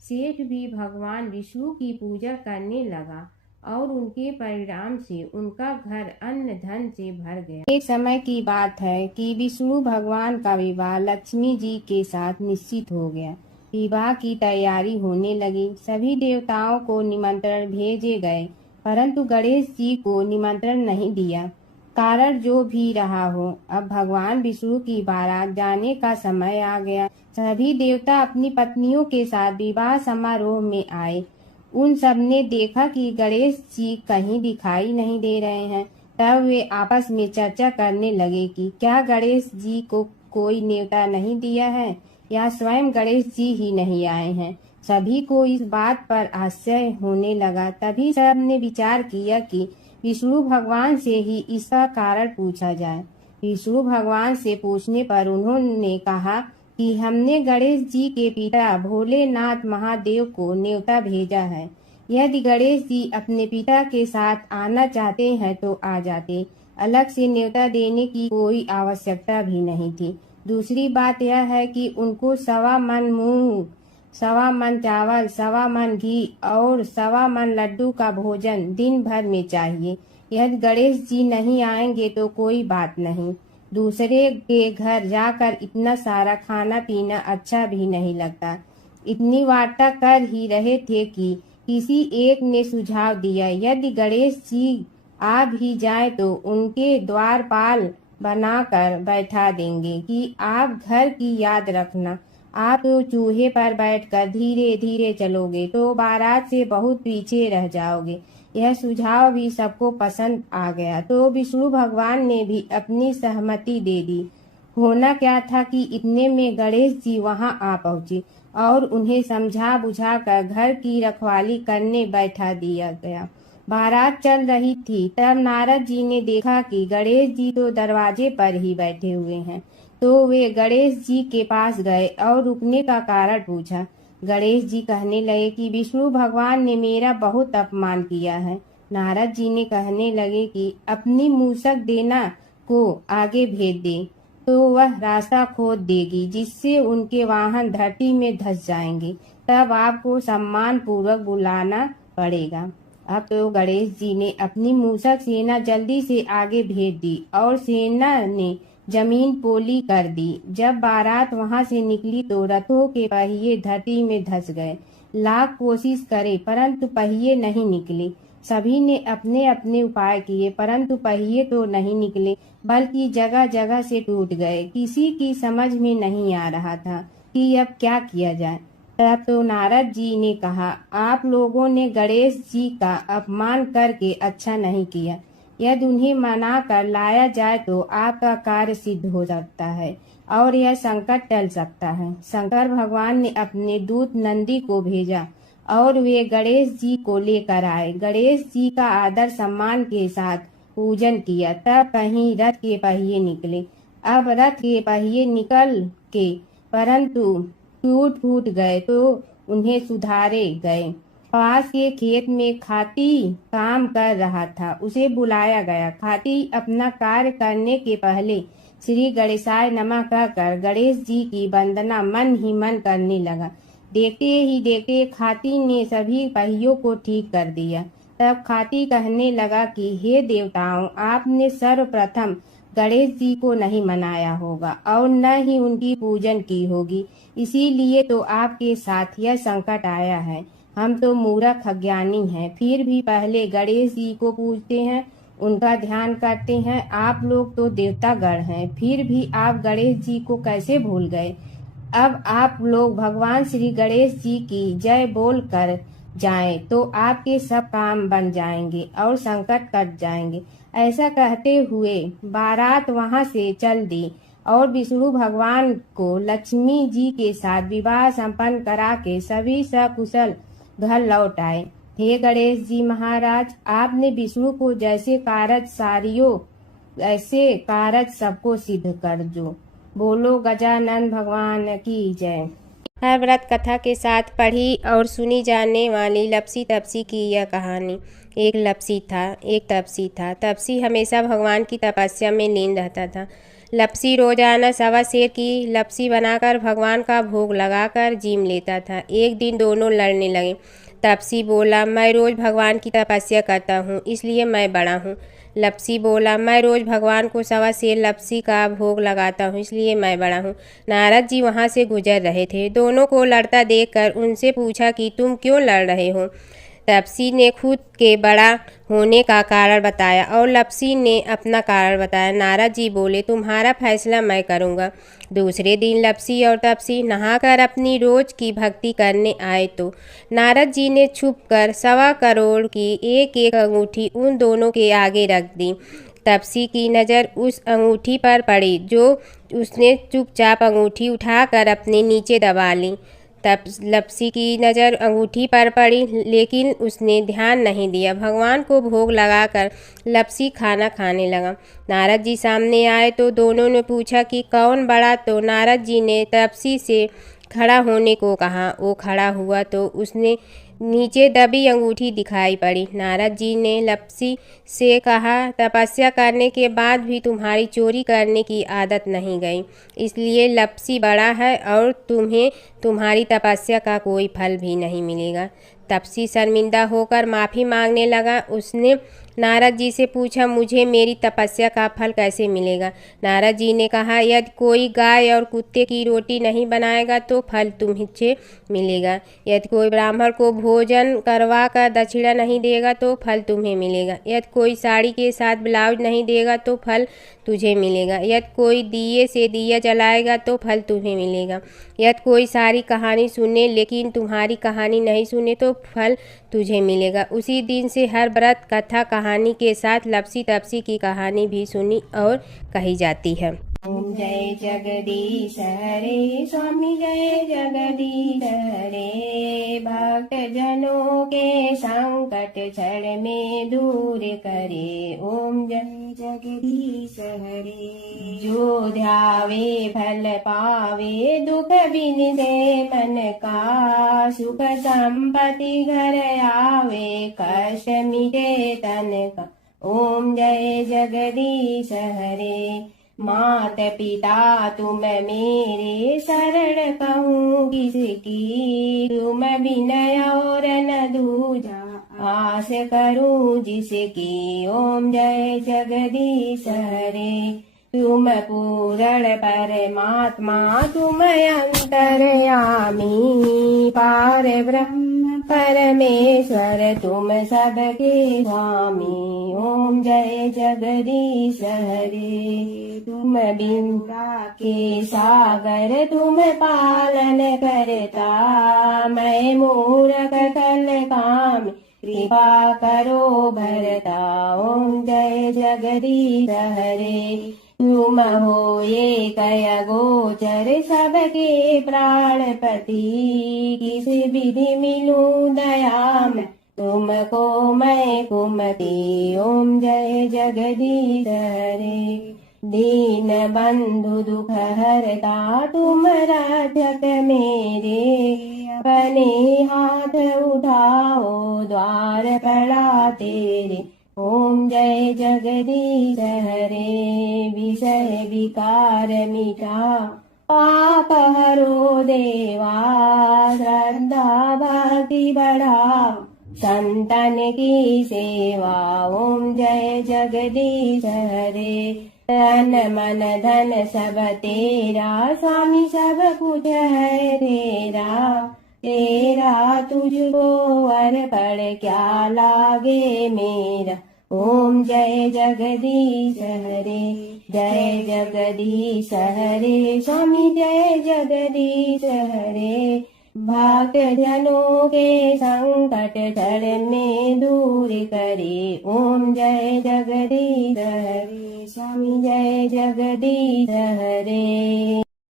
सेठ भी भगवान विष्णु की पूजा करने लगा और उनके परिणाम से उनका घर अन्न धन से भर गया। एक समय की बात है कि विष्णु भगवान का विवाह लक्ष्मी जी के साथ निश्चित हो गया। विवाह की तैयारी होने लगी। सभी देवताओं को निमंत्रण भेजे गए, परंतु गणेश जी को निमंत्रण नहीं दिया। कारण जो भी रहा हो, अब भगवान विष्णु की बारात जाने का समय आ गया। सभी देवता अपनी पत्नियों के साथ विवाह समारोह में आए। उन सब ने देखा कि गणेश जी कहीं दिखाई नहीं दे रहे हैं। तब वे आपस में चर्चा करने लगे कि क्या गणेश जी को कोई न्योता नहीं दिया है या स्वयं गणेश जी ही नहीं आए हैं। सभी को इस बात पर आश्चर्य होने लगा। तभी सब ने विचार किया कि विष्णु भगवान से ही इसका कारण पूछा जाए। विष्णु भगवान से पूछने पर उन्होंने कहा कि हमने गणेश जी के पिता भोलेनाथ महादेव को न्योता भेजा है। यदि गणेश जी अपने पिता के साथ आना चाहते हैं तो आ जाते, अलग से न्योता देने की कोई आवश्यकता भी नहीं थी। दूसरी बात यह है कि उनको 1.25 मन मूंग, 1.25 मन चावल, 1.25 मन घी और 1.25 मन लड्डू का भोजन दिन भर में चाहिए। यदि गणेश जी नहीं आएंगे तो कोई बात नहीं, दूसरे के घर जाकर इतना सारा खाना पीना अच्छा भी नहीं लगता। इतनी वार्ता कर ही रहे थे कि किसी एक ने सुझाव दिया, यदि गणेश जी आ भी जाए तो उनके द्वारपाल बनाकर बैठा देंगे कि आप घर की याद रखना। आप तो चूहे पर बैठकर धीरे धीरे चलोगे तो बारात से बहुत पीछे रह जाओगे। यह सुझाव भी सबको पसंद आ गया तो विष्णु भगवान ने भी अपनी सहमति दे दी। होना क्या था कि इतने में गणेश जी वहां आ पहुंचे और उन्हें समझा बुझाकर घर की रखवाली करने बैठा दिया गया। बारात चल रही थी, तब नारद जी ने देखा कि गणेश जी तो दरवाजे पर ही बैठे हुए हैं, तो वे गणेश जी के पास गए और रुकने का कारण पूछा। गणेश जी कहने लगे कि विष्णु भगवान ने मेरा बहुत अपमान किया है। नारद जी ने कहने लगे कि अपनी मूसक देना को आगे भेज दे तो वह रास्ता खोद देगी, जिससे उनके वाहन धरती में धंस जाएंगे। तब आपको सम्मान पूर्वक बुलाना पड़ेगा। अब तो गणेश जी ने अपनी मूसक सेना जल्दी से आगे भेज दी और सेना ने जमीन पोली कर दी। जब बारात वहां से निकली तो रथों के पहिए धरती में धंस गए। लाख कोशिश करे परंतु पहिए नहीं निकले। सभी ने अपने अपने उपाय किए परंतु पहिए तो नहीं निकले, बल्कि जगह जगह से टूट गए। किसी की समझ में नहीं आ रहा था कि अब क्या किया जाए। तब तो नारद जी ने कहा, आप लोगों ने गणेश जी का अपमान करके अच्छा नहीं किया। यदि उन्हें मना कर लाया जाए तो आपका कार्य सिद्ध हो सकता है और यह संकट टल सकता है। शंकर भगवान ने अपने दूत नंदी को भेजा और वे गणेश जी को लेकर आए। गणेश जी का आदर सम्मान के साथ पूजन किया। तब कहीं रथ के पहिए निकले। अब रथ के पहिए निकल के परंतु टूट फूट गए तो उन्हें सुधारे गए। पास के खेत में खाती काम कर रहा था, उसे बुलाया गया। खाती अपना कार्य करने के पहले श्री गणेशाय नमः कहकर गणेश जी की वंदना मन ही मन करने लगा। देखते ही देखते खाती ने सभी पहियों को ठीक कर दिया। तब खाती कहने लगा कि हे देवताओं, आपने सर्वप्रथम गणेश जी को नहीं मनाया होगा और न ही उनकी पूजन की होगी, इसीलिए तो आपके साथ यह संकट आया है। हम तो मूर्ख अज्ञानी हैं, फिर भी पहले गणेश जी को पूजते हैं, उनका ध्यान करते हैं। आप लोग तो देवतागण हैं, फिर भी आप गणेश जी को कैसे भूल गए। अब आप लोग भगवान श्री गणेश जी की जय बोल कर जाएं तो आपके सब काम बन जाएंगे और संकट कट जाएंगे। ऐसा कहते हुए बारात वहां से चल दी और विष्णु भगवान को लक्ष्मी जी के साथ विवाह संपन्न करा के सभी सकुशल घर लौट आए। हे गणेश जी महाराज, आपने विष्णु को जैसे कारज सारियो ऐसे कारज सबको सिद्ध कर जो। बोलो गजानन भगवान की जय। हर व्रत कथा के साथ पढ़ी और सुनी जाने वाली लपसी तपसी की यह कहानी। एक लपसी था, एक तपसी था। तपसी हमेशा भगवान की तपस्या में लीन रहता था। लपसी रोजाना 1.25 सेर की लपसी बनाकर भगवान का भोग लगाकर जीम लेता था। एक दिन दोनों लड़ने लगे। तपसी बोला, मैं रोज भगवान की तपस्या करता हूँ, इसलिए मैं बड़ा हूँ। लपसी बोला, मैं रोज भगवान को 1.25 सेर लपसी का भोग लगाता हूँ, इसलिए मैं बड़ा हूँ। नारद जी वहाँ से गुजर रहे थे। दोनों को लड़ता देखकर उनसे पूछा कि तुम क्यों लड़ रहे हो। तपसी ने खुद के बड़ा होने का कारण बताया और लपसी ने अपना कारण बताया। नारद जी बोले, तुम्हारा फैसला मैं करूँगा। दूसरे दिन लपसी और तपसी नहाकर अपनी रोज की भक्ति करने आए तो नारद जी ने छुपकर 1.25 करोड़ की एक एक अंगूठी उन दोनों के आगे रख दी। तपसी की नज़र उस अंगूठी पर पड़ी जो उसने चुपचाप अंगूठी उठाकर अपने नीचे दबा ली। तब लपसी की नज़र अंगूठी पर पड़ी, लेकिन उसने ध्यान नहीं दिया। भगवान को भोग लगाकर लपसी खाना खाने लगा। नारद जी सामने आए तो दोनों ने पूछा कि कौन बड़ा, तो नारद जी ने लपसी से खड़ा होने को कहा। वो खड़ा हुआ तो उसने नीचे दबी अंगूठी दिखाई पड़ी। नारद जी ने लपसी से कहा, तपस्या करने के बाद भी तुम्हारी चोरी करने की आदत नहीं गई, इसलिए लपसी बड़ा है और तुम्हें तुम्हारी तपस्या का कोई फल भी नहीं मिलेगा। तपसी शर्मिंदा होकर माफ़ी मांगने लगा। उसने नारद जी से पूछा, मुझे मेरी तपस्या का फल कैसे मिलेगा? नारद जी ने कहा, यदि कोई गाय और कुत्ते की रोटी नहीं बनाएगा तो फल तुम्हें मिलेगा। यदि कोई ब्राह्मण को भोजन करवा कर दक्षिणा नहीं देगा तो फल तुम्हें मिलेगा। यदि कोई साड़ी के साथ ब्लाउज नहीं देगा तो फल तुझे मिलेगा। यदि कोई दिए से दिया जलाएगा तो फल तुम्हें मिलेगा। यदि कोई सारी कहानी सुने लेकिन तुम्हारी कहानी नहीं सुने तो फल तुझे मिलेगा। उसी दिन से हर व्रत कथा कहानी के साथ लपसी तपसी की कहानी भी सुनी और कही जाती है। ओम जय जगदीश हरे स्वामी, जय जगदीश हरे। भक्त जनों के संकट क्षण में दूर करे। ओम जय जगदीश हरे। जो ध्यावे फल पावे, दुख बिन से मन का। सुख संपत्ति घर आवे, कष्ट मिटे तन का। ओम जय जगदीश हरे। मात पिता तुम मेरे, शरण कहूँ किसकी। तुम विनय और न दूजा, आस करूँ जिसकी। ओम जय जगदीश हरे। तुम पूर्ण परमात्मा, तुम अंतर्यामी। पार ब्रह्म परमेश्वर, तुम सबके स्वामी। ओम जय जगदीश हरे। तुम बिंदा के सागर, तुम पालन करता। मैं मूरख कल काम, कृपा करो भरता। ओम जय जगदीश हरे। तुम हो ये कय गोचर, सबके प्राणपति। किस विधि मिलूं दया में, तुमको मैं कुमति। ओम जय जगदीश हरे। दीन बंधु दुख हरता, तुम रक्षक मेरे। अपने हाथ उठाओ, द्वार पड़ा तेरे। ओम जय जगदीश हरे। विषय विकार मिटा, पाप हरो देवा। श्रद्धा भक्ति बढ़ाओ, संतन की सेवा। ओम जय जगदीश हरे। तन मन धन सब तेरा, स्वामी सब कुछ है तेरा। तेरा तुझको अर्पण क्या लागे मेरा। ओम जय जगदीश हरे। जय जगदीश हरे। स्वामी जय जगदीश हरे। भक्त जनों के संकट क्षण में दूर करे। ओम जय जगदीश हरे। स्वामी जय जगदीश हरे।